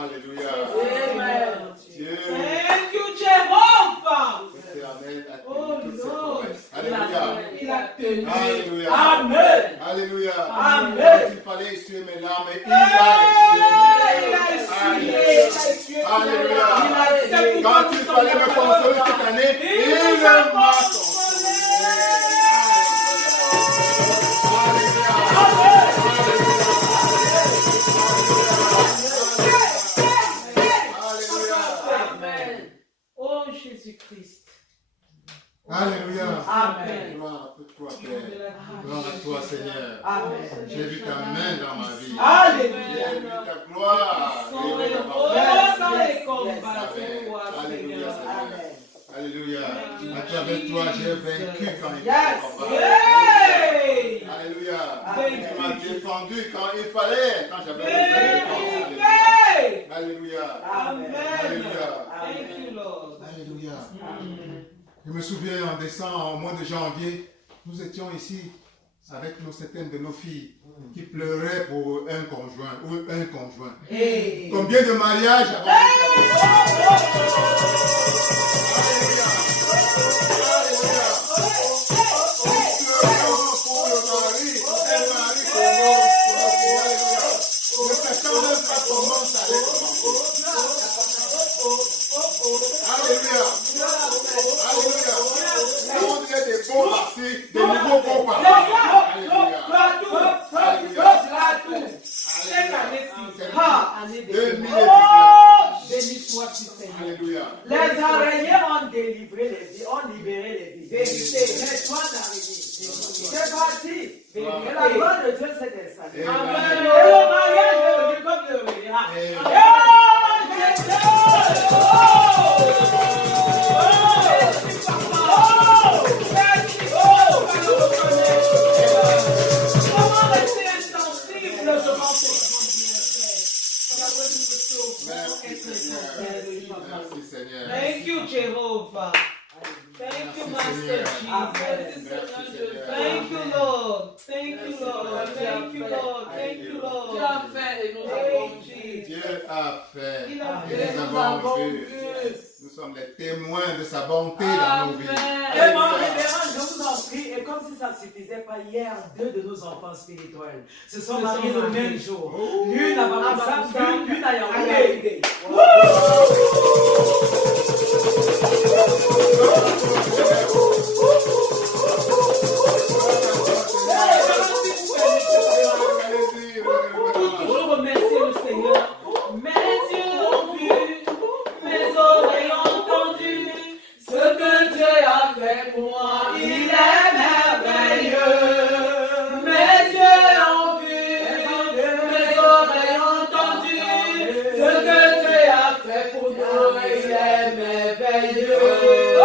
Alléluia. Amen. Dieu Thank you, Jehovah. éternel a Oh, tenu toutes ses Lord. promesses. Alléluia. Il a tenu. Alléluia. Amen. Alléluia. Amen. Quand il fallait essuyer mes larmes, il a essuyé mes larmes. Alléluia. Quand il fallait me consoler cette année, il m'a consolé. Amen. Oh Jésus-Christ. Alléluia. Amen. Gloire à toi, Père. Gloire à toi, Seigneur. Amen. J'ai vu ta main dans ma vie. Alléluia. J'ai vu ta gloire. Alléluia, Seigneur. Alléluia. À travers toi, j'ai vaincu quand il fallait combattre. Alléluia. Tu m'as défendu quand il fallait, quand j'avais besoin de défense. Alléluia. Amen. Alléluia. Thank you, Lord. Alléluia. Je me souviens en décembre, au mois de janvier, nous étions ici avec certaines de nos filles qui pleuraient pour un conjoint ou un conjoint. Combien de mariages avons-nous? Pour le mari, un mari pour nous. Ne sachant même pas comment ça allait commencer. Alléluia. Alléluia. On dirait des beaux partis, des nouveaux beaux partis. Alléluia. Chaque année-ci. Année de 2019. béni soit-tu, Seigneur. Alléluia. Les araignées ont délivré les vies, ont libéré les vies. Vérité. Les toits d'araignée. C'est parti. Et la gloire de Dieu s'est installée. Amen. Et le mariage est venu comme le miracle. Comment rester insensible devant tes grands bienfaits? Merci Seigneur. Thank you, Jehovah. Thank you, Master Jesus. Thank you, Lord. Thank you, Lord. Thank you, Lord. Thank you, Lord. Dieu a fait et nous avons vu. Dieu a fait. Il a Et fait. nous avons vu. Nous sommes les témoins de sa bonté dans nos vies. Et mon révérend, je vous en prie, et comme si ça ne suffisait pas, hier, 2 de nos enfants spirituels se sont mariés le même jour. L'une à Bamako, l'une à Yaoundé. Je remercie le Seigneur. Mes yeux ont vu, mes oreilles ont entendu ce que Dieu a fait pour moi. Il est merveilleux. Mes yeux ont vu, mes oreilles ont entendu ce que Dieu a fait pour nous. Il est merveilleux. Oh,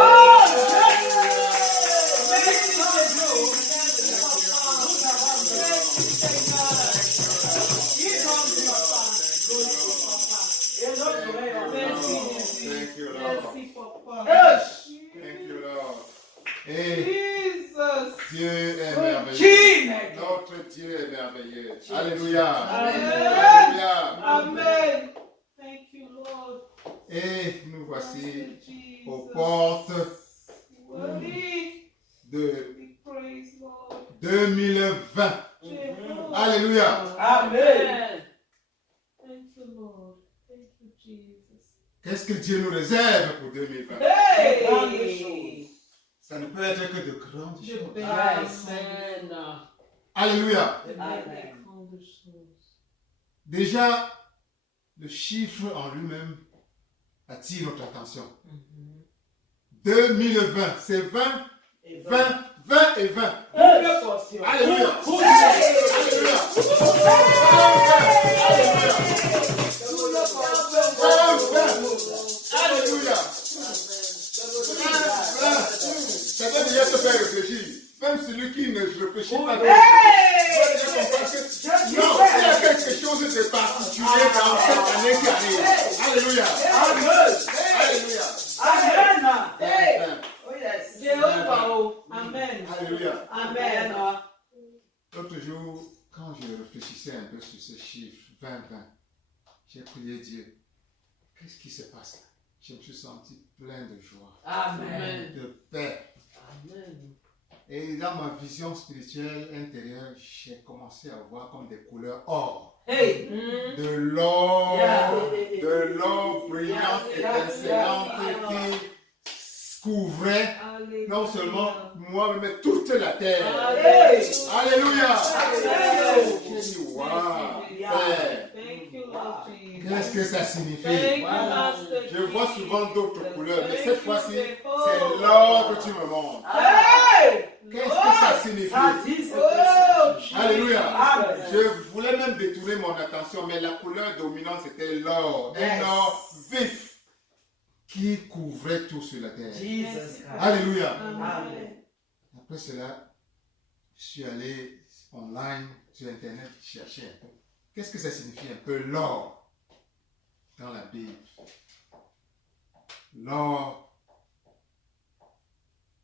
Thank you, Lord. merci, Papa. Thank you, Lord. Et Jesus. Dieu est merveilleux. Notre Dieu est merveilleux. Alléluia. Alléluia. Amen. Thank you, Lord. Et nous voici Jesus. aux portes Worthy 2020. Alléluia. Amen. Thank you, Lord. Thank you, Jesus. Qu'est-ce que Dieu nous réserve pour 2020? Hey. Ça ne peut être que de grandes choses. Amen. Alléluia. Amen. Grandes choses. Déjà, le chiffre en lui-même attire notre attention. 2020, c'est 20, 20, 20 et 20. Alléluia. Alléluia. Alléluia. Ça doit déjà te faire réfléchir. Même celui qui ne réfléchit pas. Non, il y a quelque chose de particulier dans cette année qui arrive. Alléluia. Alléluia. Amen. Amen. Alléluia. Amen. L'autre jour, quand je réfléchissais un peu sur ce chiffre 20-20, j'ai prié Dieu. Qu'est-ce qui se passe? Je me suis senti plein de joie, Amen. de paix. Amen. Et dans ma vision spirituelle intérieure, j'ai commencé à voir comme des couleurs or. Hey. De l'or, Yeah. de l'or brillant, étincelante, qui couvrait non seulement moi, mais toute la terre. Alléluia. J'ai dit, waouh, Père, Thank you, Lord Jesus. qu'est-ce que ça signifie? Thank you, Master Je vois Jesus. souvent d'autres couleurs, mais Thank cette you, fois-ci, Jehovah. c'est l'or que tu me montres. Qu'est-ce que ça signifie? Alléluia. Amen. Je voulais même détourner mon attention, mais la couleur dominante c'était l'or. Un or vif qui couvrait tout sur la terre. Alléluia. Amen. Après cela, je suis allé online sur Internet chercher un peu. Qu'est-ce que ça signifie un peu l'or dans la Bible? L'or,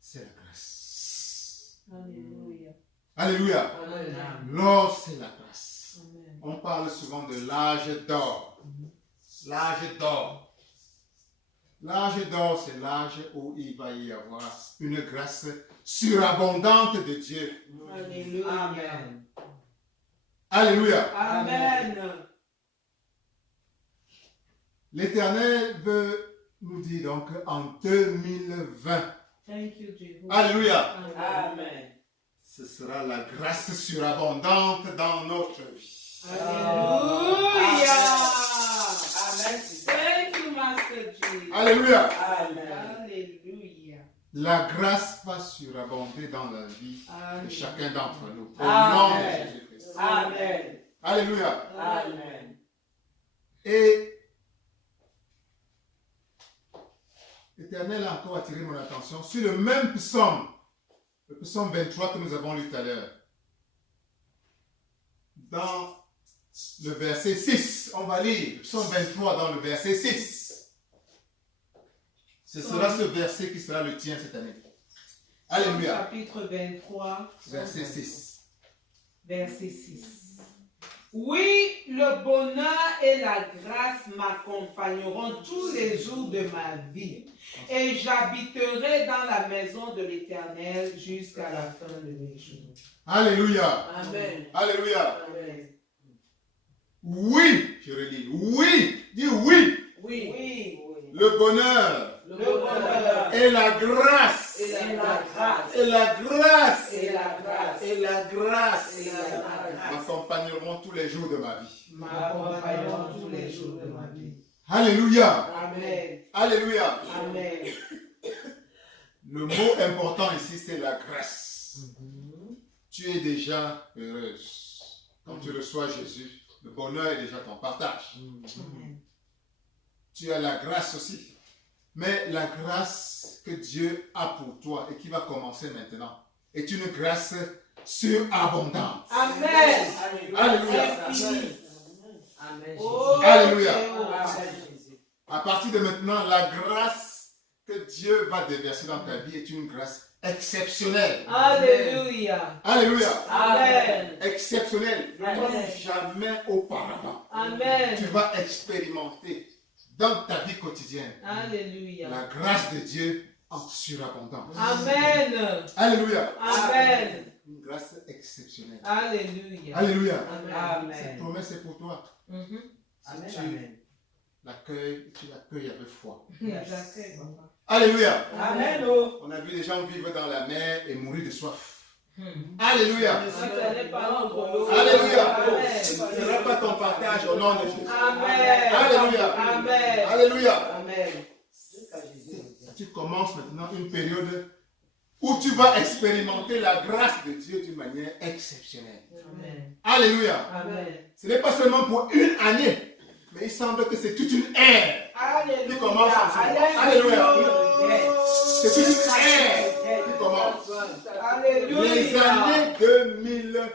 c'est la grâce. Alléluia. Alléluia. Amen. L'or, c'est la grâce. Amen. On parle souvent de l'âge d'or. L'âge d'or. L'âge d'or, c'est l'âge où il va y avoir une grâce surabondante de Dieu. Alléluia. Amen. Alléluia. Amen. L'Éternel veut nous dire donc en 2020. Thank you, Jehovah. Alléluia. Amen. Ce sera la grâce surabondante dans notre vie. Alléluia. Amen. Thank you, Master Jesus. Alléluia. Amen. Alléluia. La grâce va surabonder dans la vie de Alléluia. chacun d'entre nous. Au Amen. nom de Jésus-Christ. Amen. Alléluia. Amen. Et l'Éternel a encore attiré mon attention sur le même psaume, le psaume 23 que nous avons lu tout à l'heure. Dans le verset 6, on va lire le psaume 23 dans le verset 6. Ce sera ce verset qui sera le tien cette année. Alléluia. Chapitre 23, Verset 6. verset 6. Oui, le bonheur et la grâce m'accompagneront tous les jours de ma vie, et j'habiterai dans la maison de l'Éternel jusqu'à la fin de mes jours. Alléluia. Amen. Alléluia. Amen. Oui, je relis. Oui, dis oui. Oui. Oui, Le bonheur Le bonheur et la grâce. et la grâce. Et la grâce. Et la grâce. Et la grâce Et la grâce. m'accompagneront tous les jours de ma vie. m'accompagneront tous les jours de ma vie. Alléluia. Amen. Alléluia. Amen. Le mot important ici, c'est la grâce. Tu es déjà heureuse. Quand tu reçois Jésus, le bonheur est déjà ton partage. Amen. Tu as la grâce aussi. Mais la grâce que Dieu a pour toi et qui va commencer maintenant est une grâce surabondante. Amen. Alléluia. Amen. Amen. Oh, Alléluia. Jéhovah. Amen. Jésus. À partir de maintenant, la grâce que Dieu va déverser dans ta vie est une grâce exceptionnelle. Alléluia. Alléluia. Amen. Exceptionnelle. Amen. Comme jamais auparavant. Tu Amen. vas expérimenter dans ta vie quotidienne Alléluia. la grâce de Dieu en surabondance. Amen. Alléluia. Amen. Une grâce exceptionnelle. Alléluia. Alléluia. Amen. Cette promesse est pour toi. Amen. Si Amen. tu l'accueilles avec foi. J'accueille, papa. Alléluia. Amen. On a vu des gens vivre dans la mer et mourir de soif. Alléluia. Alléluia. Ce ne sera pas ton partage au nom de Jésus. Amen. Alléluia. Amen. Alléluia. Amen. Tu commences maintenant une période où tu vas expérimenter la grâce de Dieu d'une manière exceptionnelle. Amen. Alléluia. Amen. Ce n'est pas seulement pour une année, mais il semble que c'est toute une ère qui commence en ce moment. Alléluia. C'est toute une ère qui commence. Les années 2020.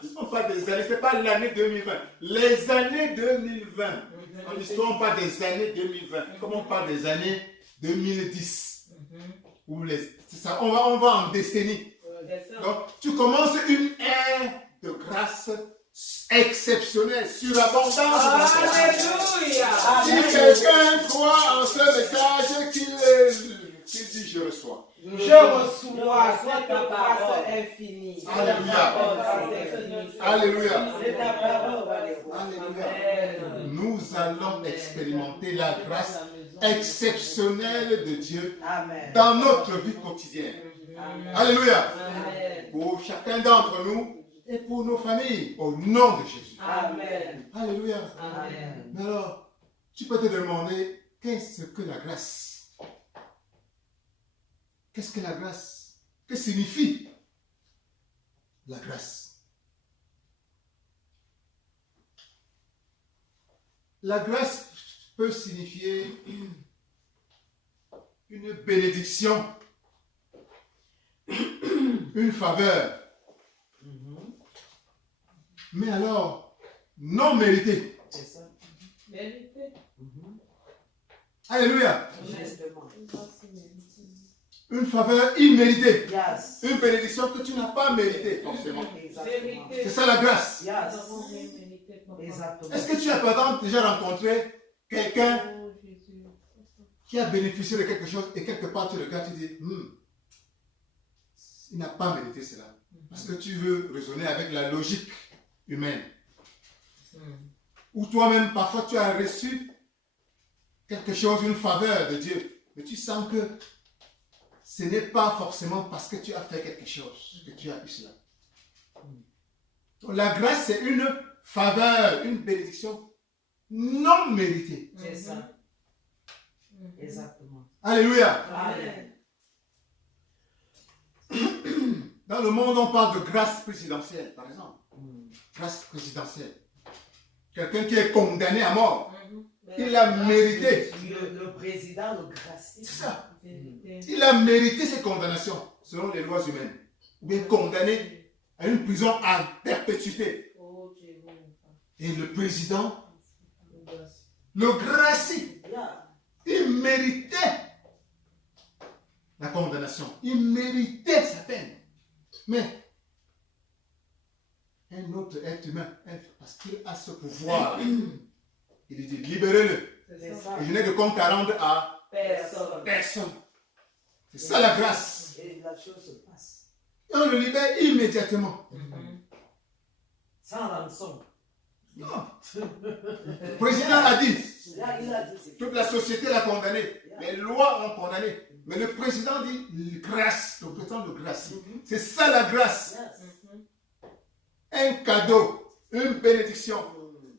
Ce ne sont pas des années, ce n'est pas l'année 2020. Les années 2020. On ne sont pas des années 2020. Comme on parle des années 2010. C'est ça, on va en décennie. Donc, tu commences une ère de grâce exceptionnelle, surabondance. Alléluia. Si quelqu'un croit en ce message, qu'il dit je reçois. Je reçois cette grâce infinie. Alléluia. Alléluia. C'est ta parole. Alléluia. Nous allons expérimenter la grâce exceptionnelle de Dieu dans notre vie quotidienne. Alléluia. Pour chacun d'entre nous et pour nos familles, au nom de Jésus. Amen. Alléluia. Amen. Mais alors, tu peux te demander, qu'est-ce que la grâce? Qu'est-ce que la grâce? Que signifie la grâce? La grâce peut signifier une bénédiction, une faveur, mais alors non méritée. C'est ça. Vérité. Alléluia. Justement. Une faveur imméritée. Yes. Une bénédiction que tu n'as pas méritée forcément. Exactement. C'est ça la grâce. Yes. Nous avons rien mérité, papa. Exactement. Est-ce que tu as par exemple déjà rencontré quelqu'un Oh, Jésus. qui a bénéficié de quelque chose et quelque part tu regardes, tu dis, il n'a pas mérité cela. Parce que tu veux raisonner avec la logique humaine. Ou toi-même, parfois tu as reçu quelque chose, une faveur de Dieu, mais tu sens que ce n'est pas forcément parce que tu as fait quelque chose que tu as eu cela. Donc, la grâce, c'est une faveur, une bénédiction non méritée. C'est ça. Exactement. Alléluia. Amen. Dans le monde, on parle de grâce présidentielle, par exemple. Grâce présidentielle. Quelqu'un qui est condamné à mort, il a mérité. Le président, le gracie. C'est ça. Vérité. Il a mérité ses condamnations, selon les lois humaines. Ou bien condamné à une prison à perpétuité. Oh, Jésus. Et le président, le gracie, il méritait la condamnation. Il méritait sa peine. Mais un autre être humain, parce qu'il a ce pouvoir, il dit libérez-le. C'est ça. Et je n'ai de compte à rendre à Personne. personne. C'est ça la grâce. Et la chose se passe. Et on le libère immédiatement. Sans rançon. Non. Le président a dit, Là, il a dit c'est toute la société l'a condamné. Les lois ont condamné. Mais le président dit grâce. Le président de grâce. C'est ça la grâce. Un cadeau, une bénédiction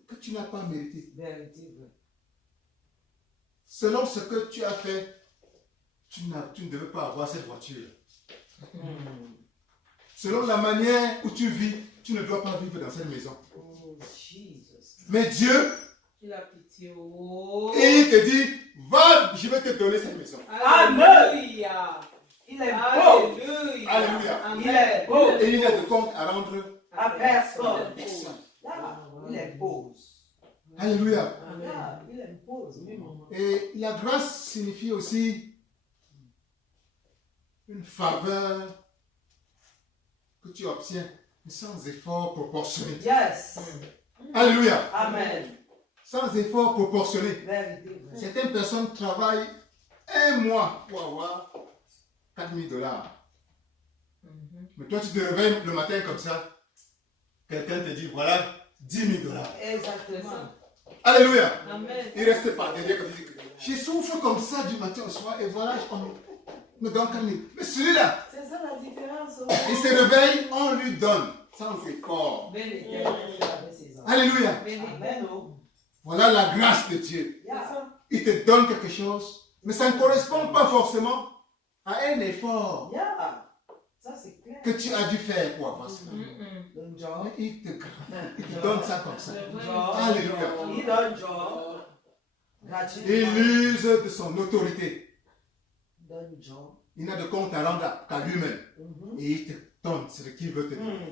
que tu n'as pas mérité. vérité. Selon ce que tu as fait, tu ne devais pas avoir cette voiture. Selon la manière où tu vis, tu ne dois pas vivre dans cette maison. Oh, Jesus. Mais Dieu, Il a pitié. Oh. et il te dit, va, je vais te donner cette maison. Alléluia. Il est beau. Alléluia. Alléluia. Il est beau. Et il n'y a de compte à rendre À personne. personne. Là, il impose. Alléluia. Là, il impose. Oui, maman. Et la grâce signifie aussi une faveur que tu obtiens sans effort proportionné. Yes. Alléluia. Amen. Sans effort proportionné. Vérité. Certaines personnes travaillent un mois pour avoir 4 000 $. Mais toi, tu te réveilles le matin comme ça. Quelqu'un te dit, voilà, 10 000 $. Exactement. Alléluia. Amen. Il reste pas derrière comme il dit, je souffre comme ça du matin au soir et voilà, on me donne 4 000. Mais celui-là, C'est ça la différence. il se réveille, on lui donne. Ça, on fait fort. Ben l'Éternel fait avec ses enfants. Alléluia. Amen. Oh. Voilà la grâce de Dieu. Yeah. Il te donne quelque chose, mais ça ne correspond pas forcément à un effort Yeah. Ça, c'est clair. que tu as dû faire pour avoir ça. Donne job. Il te donne ça comme ça. Job. Alléluia. Il donne job. Gratuitement. Il use de son autorité. Donne job. Il n'a de compte à rendre qu'à lui-même. Et il te donne ce qu'il veut te donner.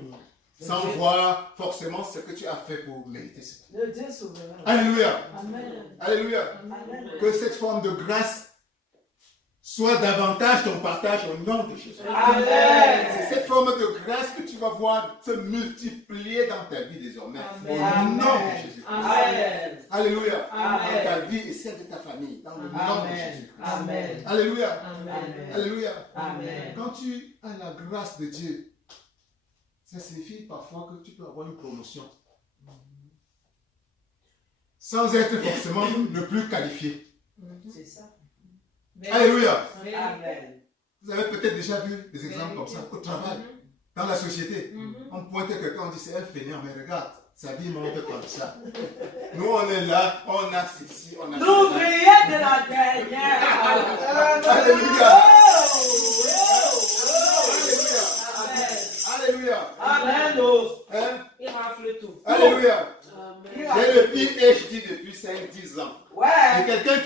Sans voir forcément ce que tu as fait pour mériter ça. Le Dieu souverain. Alléluia. Amen. Alléluia. Amen. Que cette forme de grâce soit davantage ton partage au nom de Jésus. Amen. C'est cette forme de grâce que tu vas voir se multiplier dans ta vie désormais. Au nom de Jésus. Amen. Alléluia. Amen. Dans ta vie et celle de ta famille. Dans le nom de Amen. Jésus. Amen. Alléluia. Amen. Alléluia. Amen. Quand tu as la grâce de Dieu, ça signifie parfois que tu peux avoir une promotion. Sans être forcément le plus qualifié. C'est ça. Alléluia. Amen. Vous avez peut-être déjà vu des exemples comme ça au travail, dans la société. On pointe quelqu'un, on dit c'est un fainéant, mais regarde, sa vie monte comme ça. Nous on est là, on a ceci, on a cela. L'ouvrier de la dernière. Alléluia. Oh, Alléluia. Amen. Oh. Hein? Il rafle tout. Alléluia. Amen. J'ai le PhD depuis 5-10 ans. Et Ouais. quelqu'un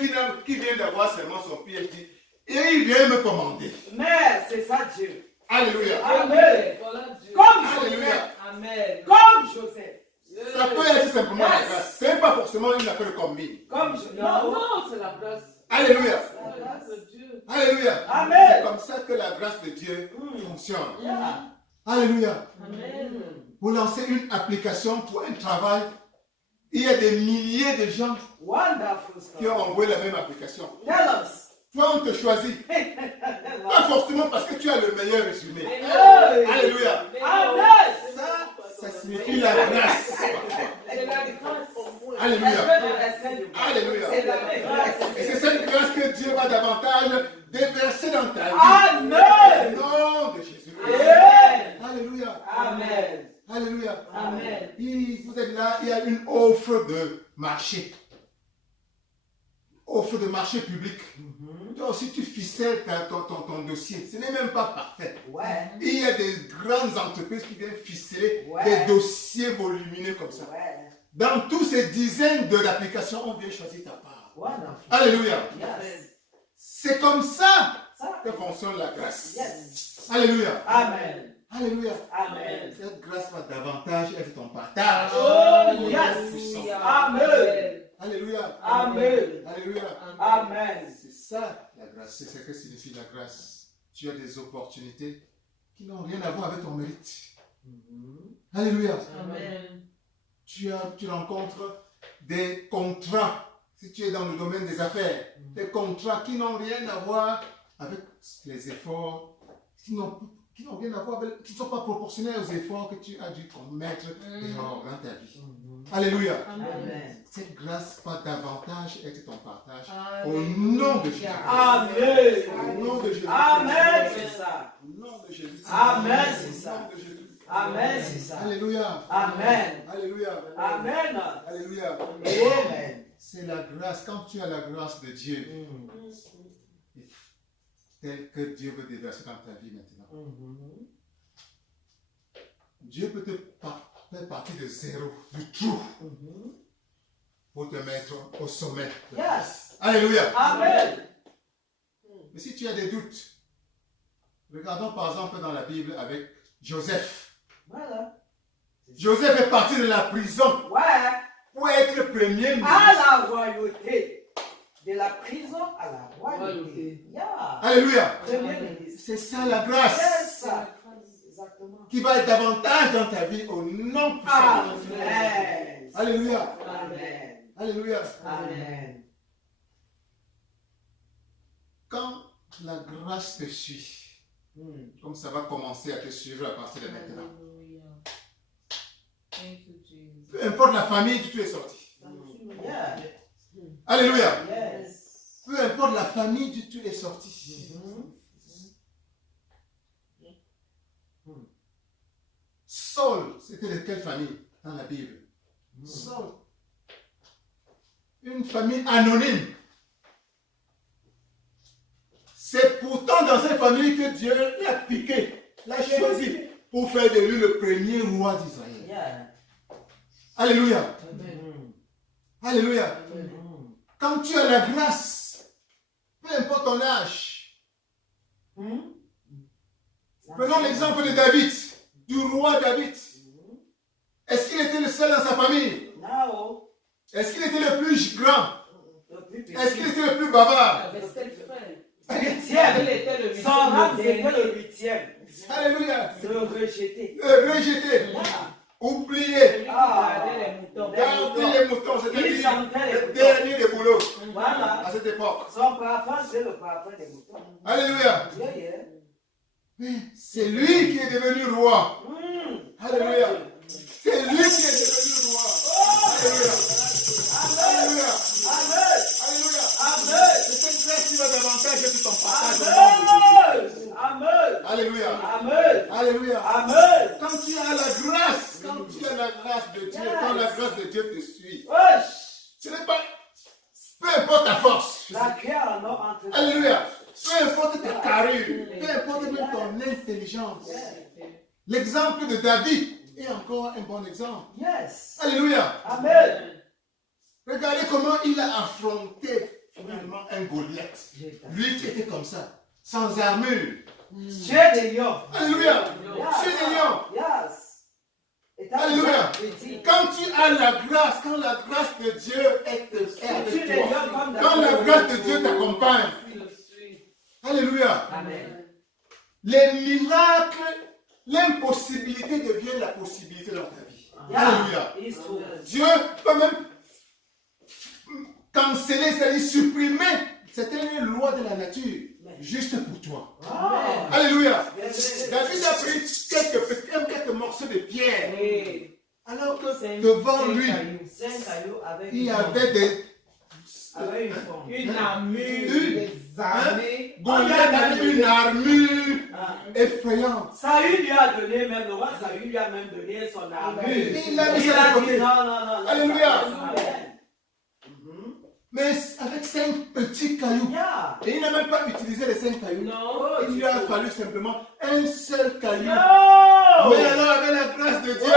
qui vient d'avoir seulement son PhD, et il vient me commander. Mais c'est ça Dieu. Alléluia. Amen. Voilà Dieu. Comme Joseph. Alléluia. Amen. Comme Joseph. Ça peut être simplement la grâce. Ce n'est pas forcément une affaire de combine. Comme Joseph. Non, c'est la grâce. Alléluia. La grâce de Dieu. Alléluia. Amen. C'est comme ça que la grâce de Dieu fonctionne. Yeah. Alléluia. Amen. Pour lancer une application pour un travail, il y a des milliers de gens Wonderful qui ont story. envoyé la même application. Tell us. Toi, on te choisit. Pas forcément parce que tu as le meilleur résumé. Hey. Alléluia. Amen. Ça signifie la grâce. C'est la grâce au moins. Alléluia. Alléluia. C'est la grâce. Et c'est cette grâce que Dieu va davantage déverser dans ta vie. Amen. Au nom de Jésus. Amen. Alléluia. Amen. Alléluia. Amen. Vous êtes là, il y a une offre de marché. Offre de marché public. Toi aussi, tu ficelles ton dossier. Ce n'est même pas parfait. Ouais. Il y a des grandes entreprises qui viennent ficeler Ouais. des dossiers volumineux comme ça. Ouais. Dans tous ces dizaines d'applications, on vient choisir ta part. Wonderful. Alléluia. Yes. C'est comme ça Ça. que fonctionne la grâce. Yes. Alléluia. Amen. Alléluia. Amen. Cette grâce va davantage être ton partage. Oh, yes. Amen. Alléluia. Amen. Alléluia. Amen. C'est ça la grâce. C'est ce que signifie la grâce. Tu as des opportunités qui n'ont rien à voir avec ton mérite. Alléluia. Amen. Tu rencontres des contrats. Si tu es dans le domaine des affaires, des contrats qui n'ont rien à voir avec les efforts, qui n'ont rien à voir avec, qui ne sont pas proportionnels aux efforts que tu as dû commettre dehors dans ta vie. Alléluia. Amen. Cette grâce va davantage être ton partage. Au Alléluia. nom de Jésus. Amen. Au nom de Jésus. Amen. C'est ça. Au nom de Jésus. Amen, c'est Au ça. nom de Jésus. Amen. C'est ça. Alléluia. Amen. Alléluia. Amen. Alléluia. Amen. C'est la grâce. Quand tu as la grâce de Dieu, telle que Dieu veut déverser dans ta vie maintenant, Dieu peut te faire partir de zéro, du trou, pour te mettre au sommet. Yes. Alléluia. Amen. Mais si tu as des doutes, regardons par exemple dans la Bible avec Joseph. Voilà. Joseph est parti de la prison Ouais. pour être le premier ministre. À la royauté. De la prison à la royauté. Yeah. Alléluia. Premier ministre. C'est ça la grâce C'est ça. Exactement. qui va être davantage dans ta vie au nom puissant de Jésus. Amen. quand la grâce te suit, comme ça va commencer à te suivre à partir de maintenant. Peu importe la famille d'où tu es sorti. Alléluia. Peu importe la famille d'où tu es sorti. Saul, c'était de quelle famille dans la Bible? Saul. Une famille anonyme. C'est pourtant dans cette famille que Dieu l'a piqué, l'a choisi pour faire de lui le premier roi d'Israël. Alléluia. Alléluia. Quand tu as la grâce, peu importe ton âge. Prenons l'exemple de David, du roi David. Est-ce qu'il était le seul dans sa famille? Non. Est-ce qu'il était le plus grand? Est-ce qu'il était le plus bavard? Son rang c'était le 8e. Alléluia. Le rejeté. Le rejeté. Oublié. Garder les moutons. C'était le dernier des boulots. Voilà. À cette époque. Son parfum, c'est le parfum des moutons. Alléluia. Mais c'est lui qui est devenu roi. Alléluia. C'est lui qui est devenu roi. Alléluia. Alléluia. Alléluia. Amen. C'est cette grâce qui va davantage que ton partage au nom de Jésus. Amen. Alléluia. Amen. Alléluia. Amen. Quand tu as la grâce, quand tu as la grâce de Dieu, quand la grâce de Dieu te suit, ce n'est pas, peu importe ta force. Alléluia. Peu importe ta carrure, peu importe même ton intelligence. L'exemple de David est encore un bon exemple. Alléluia. Amen. Regardez comment il a affronté finalement un Goliath. Lui qui était comme ça, sans armure. Tuer des lions. Alléluia. Tuer des lions. Alléluia. Quand tu as la grâce, quand la grâce de Dieu est avec toi, quand la grâce de Dieu t'accompagne, alléluia. Amen. Les miracles, l'impossibilité devient la possibilité dans ta vie. Alléluia. Dieu peut même canceller, c'est-à-dire supprimer certaines lois de la nature juste pour toi. Alléluia. David a pris quelques morceaux de pierre. Alors que devant lui, il y avait une armure, des armées. Goliath avait une armure effrayante. Saül lui a donné, même le roi Saül lui a même donné son armure. Il a mis ça de côté. Non. Alléluia. Mais avec 5 petits cailloux. Et il n'a même pas utilisé les 5 cailloux. Il lui a fallu simplement un seul caillou. Mais alors, avec la grâce de Dieu,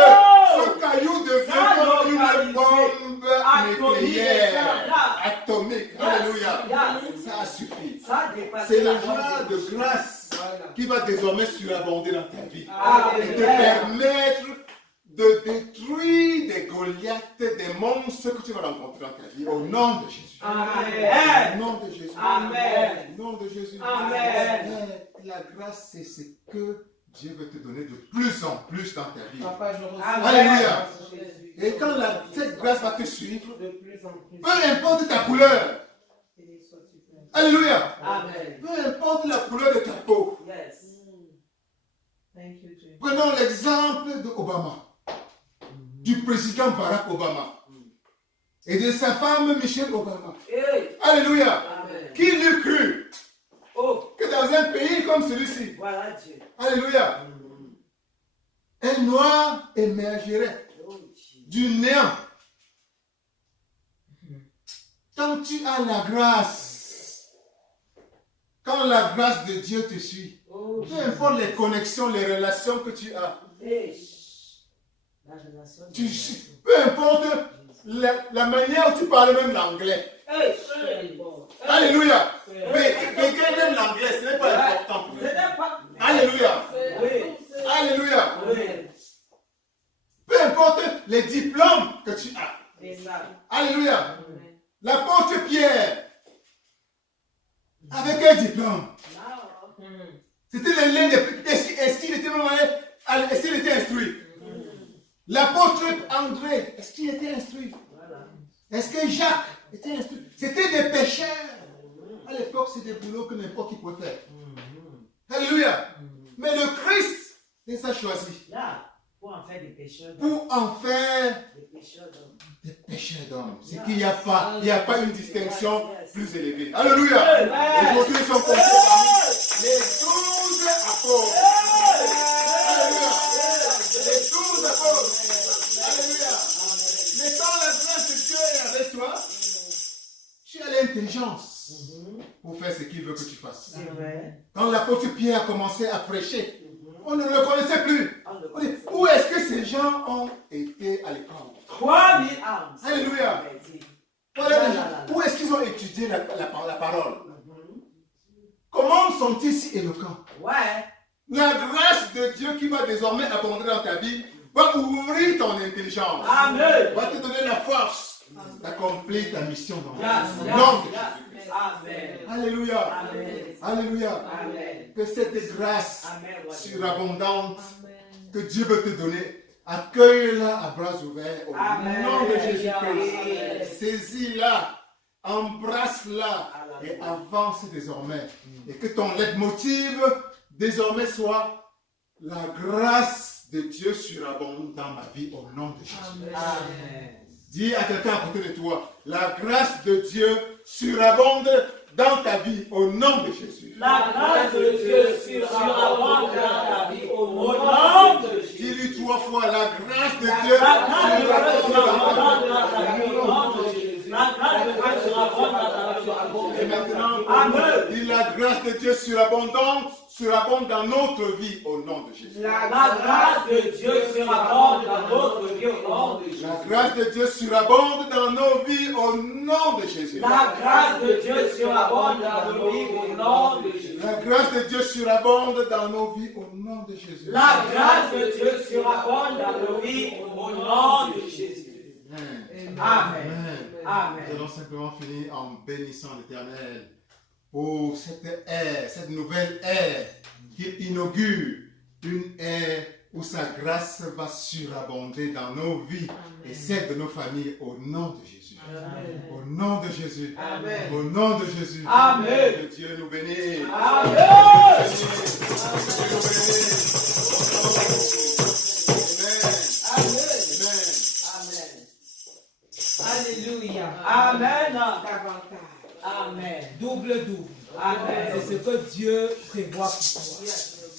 ce caillou devient comme une bombe nucléaire, atomique. Alléluia. Ça a suffi. C'est le genre de grâce qui va désormais surabonder dans ta vie. Et te permettre de détruire des Goliaths, des monstres que tu vas rencontrer dans ta vie. Au nom de Jésus. Amen. Au nom de Jésus. Amen. Au nom de Jésus. Amen. La grâce, c'est ce que Dieu veut te donner de plus en plus dans ta vie. Papa, je reçois. Alléluia. Jésus. Et quand cette grâce va te suivre, De plus en plus. peu importe ta couleur. Alléluia. Amen. Peu importe la couleur de ta peau. Thank you, Jesus. Prenons l'exemple d'Obama, du président Barack Obama et de sa femme Michelle Obama. Alléluia. Amen. Qui l'eût cru que dans un pays comme celui-ci, Voilà Dieu. alléluia, un noir émergerait du néant. Quand tu as la grâce, quand la grâce de Dieu te suit, peu importe les connexions, les relations que tu as, peu importe la manière où tu parles même l'anglais. Alléluia. Mais quelqu'un aime l'anglais, ce n'est pas important pour lui. Alléluia. Alléluia. Peu importe les diplômes que tu as. Alléluia. L'apôtre Pierre, avec un diplôme, c'était l'un des plus. Est-ce qu'il était vraiment. Est-ce qu'il était instruit? L'apôtre André, est-ce qu'il était instruit? Est-ce que Jacques était instruit? C'était des pécheurs. À l'époque, c'est des boulots que n'importe qui peut faire. Alléluia. Mais le Christ les a choisis. Pour en faire des pécheurs d'hommes. C'est qu'il n'y a pas, une distinction plus élevée. Alléluia. Aujourd'hui, ils sont comptés parmi les 12 apôtres. Alléluia. Les 12 apôtres. Alléluia. Mais quand la grâce de Dieu est avec toi, tu as l'intelligence pour faire ce qu'il veut que tu fasses. C'est vrai. Quand l'apôtre Pierre a commencé à prêcher, on ne le connaissait plus. On dit, où est-ce que ces gens ont été à l'école? 3000 âmes. Alléluia. Où est-ce qu'ils ont étudié la parole? Comment sont-ils si éloquents? La grâce de Dieu qui va désormais abonder dans ta vie va ouvrir ton intelligence. Amen. Va te donner la force d'accomplir ta mission dans le nom de Jésus. Amen. Alléluia. Amen. Alléluia. Amen. Que cette grâce Amen. surabondante que Dieu veut te donner, accueille-la à bras ouverts au nom de Jésus-Christ. Saisis-la, embrasse-la et avance désormais. Et que ton leitmotiv désormais soit la grâce de Dieu surabonde dans ma vie au nom de Jésus. Amen. Dis à quelqu'un à côté de toi, la grâce de Dieu surabonde dans ta vie au nom de Jésus. La grâce de Dieu surabonde dans ta vie au nom de Jésus. Dis-lui 3 fois, la grâce de Dieu surabonde dans ta vie au nom de Jésus. La grâce de Dieu surabonde dans ta vie au nom de Jésus. Et maintenant, Amen. dis la grâce de Dieu surabonde dans notre vie au nom de Jésus. La grâce de Dieu surabonde dans notre vie au nom de Jésus. La grâce de Dieu surabonde dans nos vies au nom de Jésus. La grâce de Dieu surabonde dans nos vies au nom de Jésus. La grâce de Dieu surabonde dans nos vies au nom de Jésus. La grâce de Dieu surabonde dans nos vies au nom de Jésus. Amen. Amen. Amen. Nous allons simplement finir en bénissant l'Éternel pour cette nouvelle ère qu'il inaugure, une ère où sa grâce va surabonder dans nos vies et celle de nos familles au nom de Jésus. Amen. Au nom de Jésus. Amen. Au nom de Jésus. Amen. Que Dieu nous bénisse. Amen. Alléluia. Amen. Davantage. Amen. Double. Amen. C'est ce que Dieu prévoit pour toi.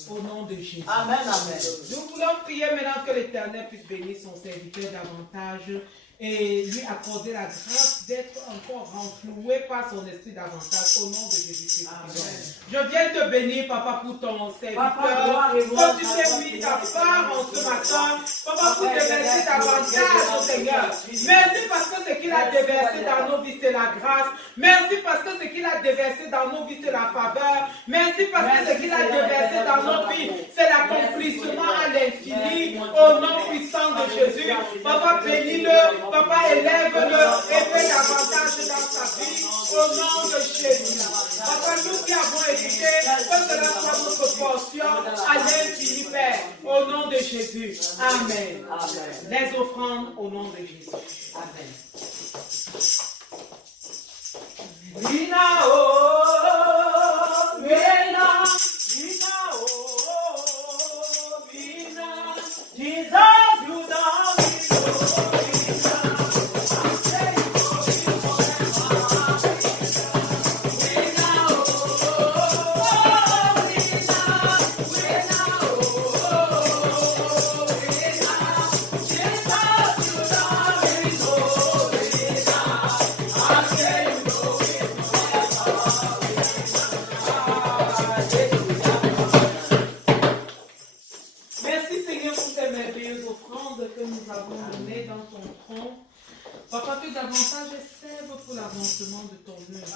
Au nom de Jésus. Amen. Amen. Nous voulons prier maintenant que l'Éternel puisse bénir son serviteur davantage et lui accorder la grâce d'être encore renfloué par son esprit davantage au nom de Jésus-Christ. Je viens te bénir, Papa, pour ton serviteur. Quand tu t'es mis ta part en ce matin, Papa, pour déverser davantage, oh Seigneur. Merci parce que ce qu'il a déversé dans nos vies, c'est la grâce. Merci parce que ce qu'il a déversé dans nos vies, c'est la faveur. Merci parce que ce qu'il a déversé dans nos vies, c'est l'accomplissement à l'infini. Au nom puissant de Jésus, Papa, bénis-le. Papa, élève-le et fais davantage dans sa vie. Au nom de Jésus. Papa, nous qui avons écouté, que cela soit notre portion à l'infini, Père. Au nom de Jésus. Amen. Amen. Les offrandes au nom de Jésus. Amen. Jesus, you know me. Merci Seigneur pour ces merveilleuses offrandes que nous avons données dans ton tronc. Papa, que davantage serve pour l'avancement de ton œuvre.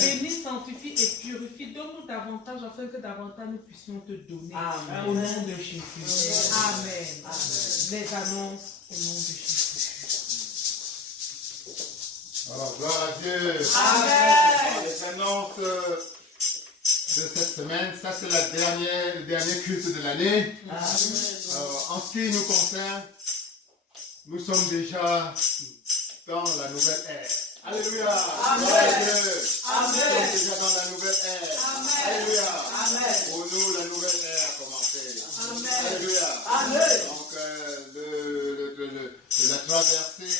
Bénis, sanctifie et purifie. Donne-nous davantage afin que davantage nous puissions te donner. Amen. Au nom de Jésus. Amen. Les annonces au nom de Jésus. Alors, gloire à Dieu. Amen. Les annonces de cette semaine, ça c'est le dernier culte de l'année. En ce qui nous concerne, nous sommes déjà dans la nouvelle ère. Alléluia. Amen. Nous sommes déjà dans la nouvelle ère. Alléluia. Pour nous, la nouvelle ère a commencé. Alléluia. Donc, de la traversée,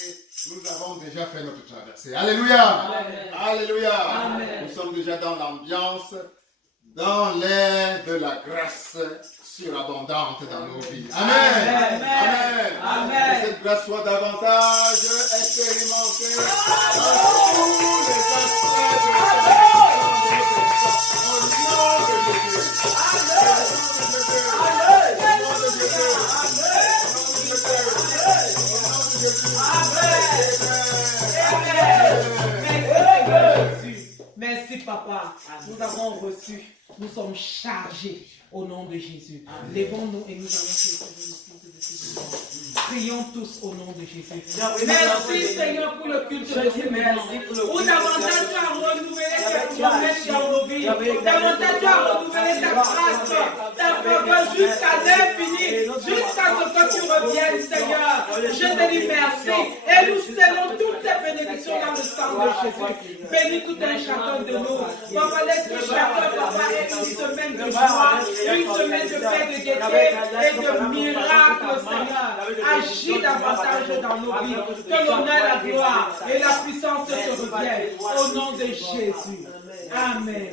nous avons déjà fait notre traversée. Alléluia. Alléluia. Nous sommes déjà dans l'ambiance, dans l'air de la grâce surabondante dans nos vies. Amen. Que cette grâce soit davantage expérimentée dans tous les aspects de notre au nom de Jésus. Merci papa, nous avons reçu, nous sommes chargés au nom de Jésus. Levons-nous et nous allons célébrer le culte de ce moment. Prions tous au nom de Jésus. Merci Seigneur pour le culte de ce moment. Où davantage tu as renouvelé tes promesses dans nos vies. Davantage tu as renouvelé ta grâce, ta faveur jusqu'à l'infini, jusqu'à ce que tu reviennes Seigneur. Je te dis merci et nous scellons toutes ces bénédictions dans le sang de Jésus. Bénis tout un chacun de nous. Papa, laisse que chacun, papa, ait une semaine de joie, une semaine de paix, de gaieté et de miracles, Seigneur. Agis davantage dans nos vies. Que l'honneur, la gloire et la puissance te reviennent. Au nom de Jésus. Amen.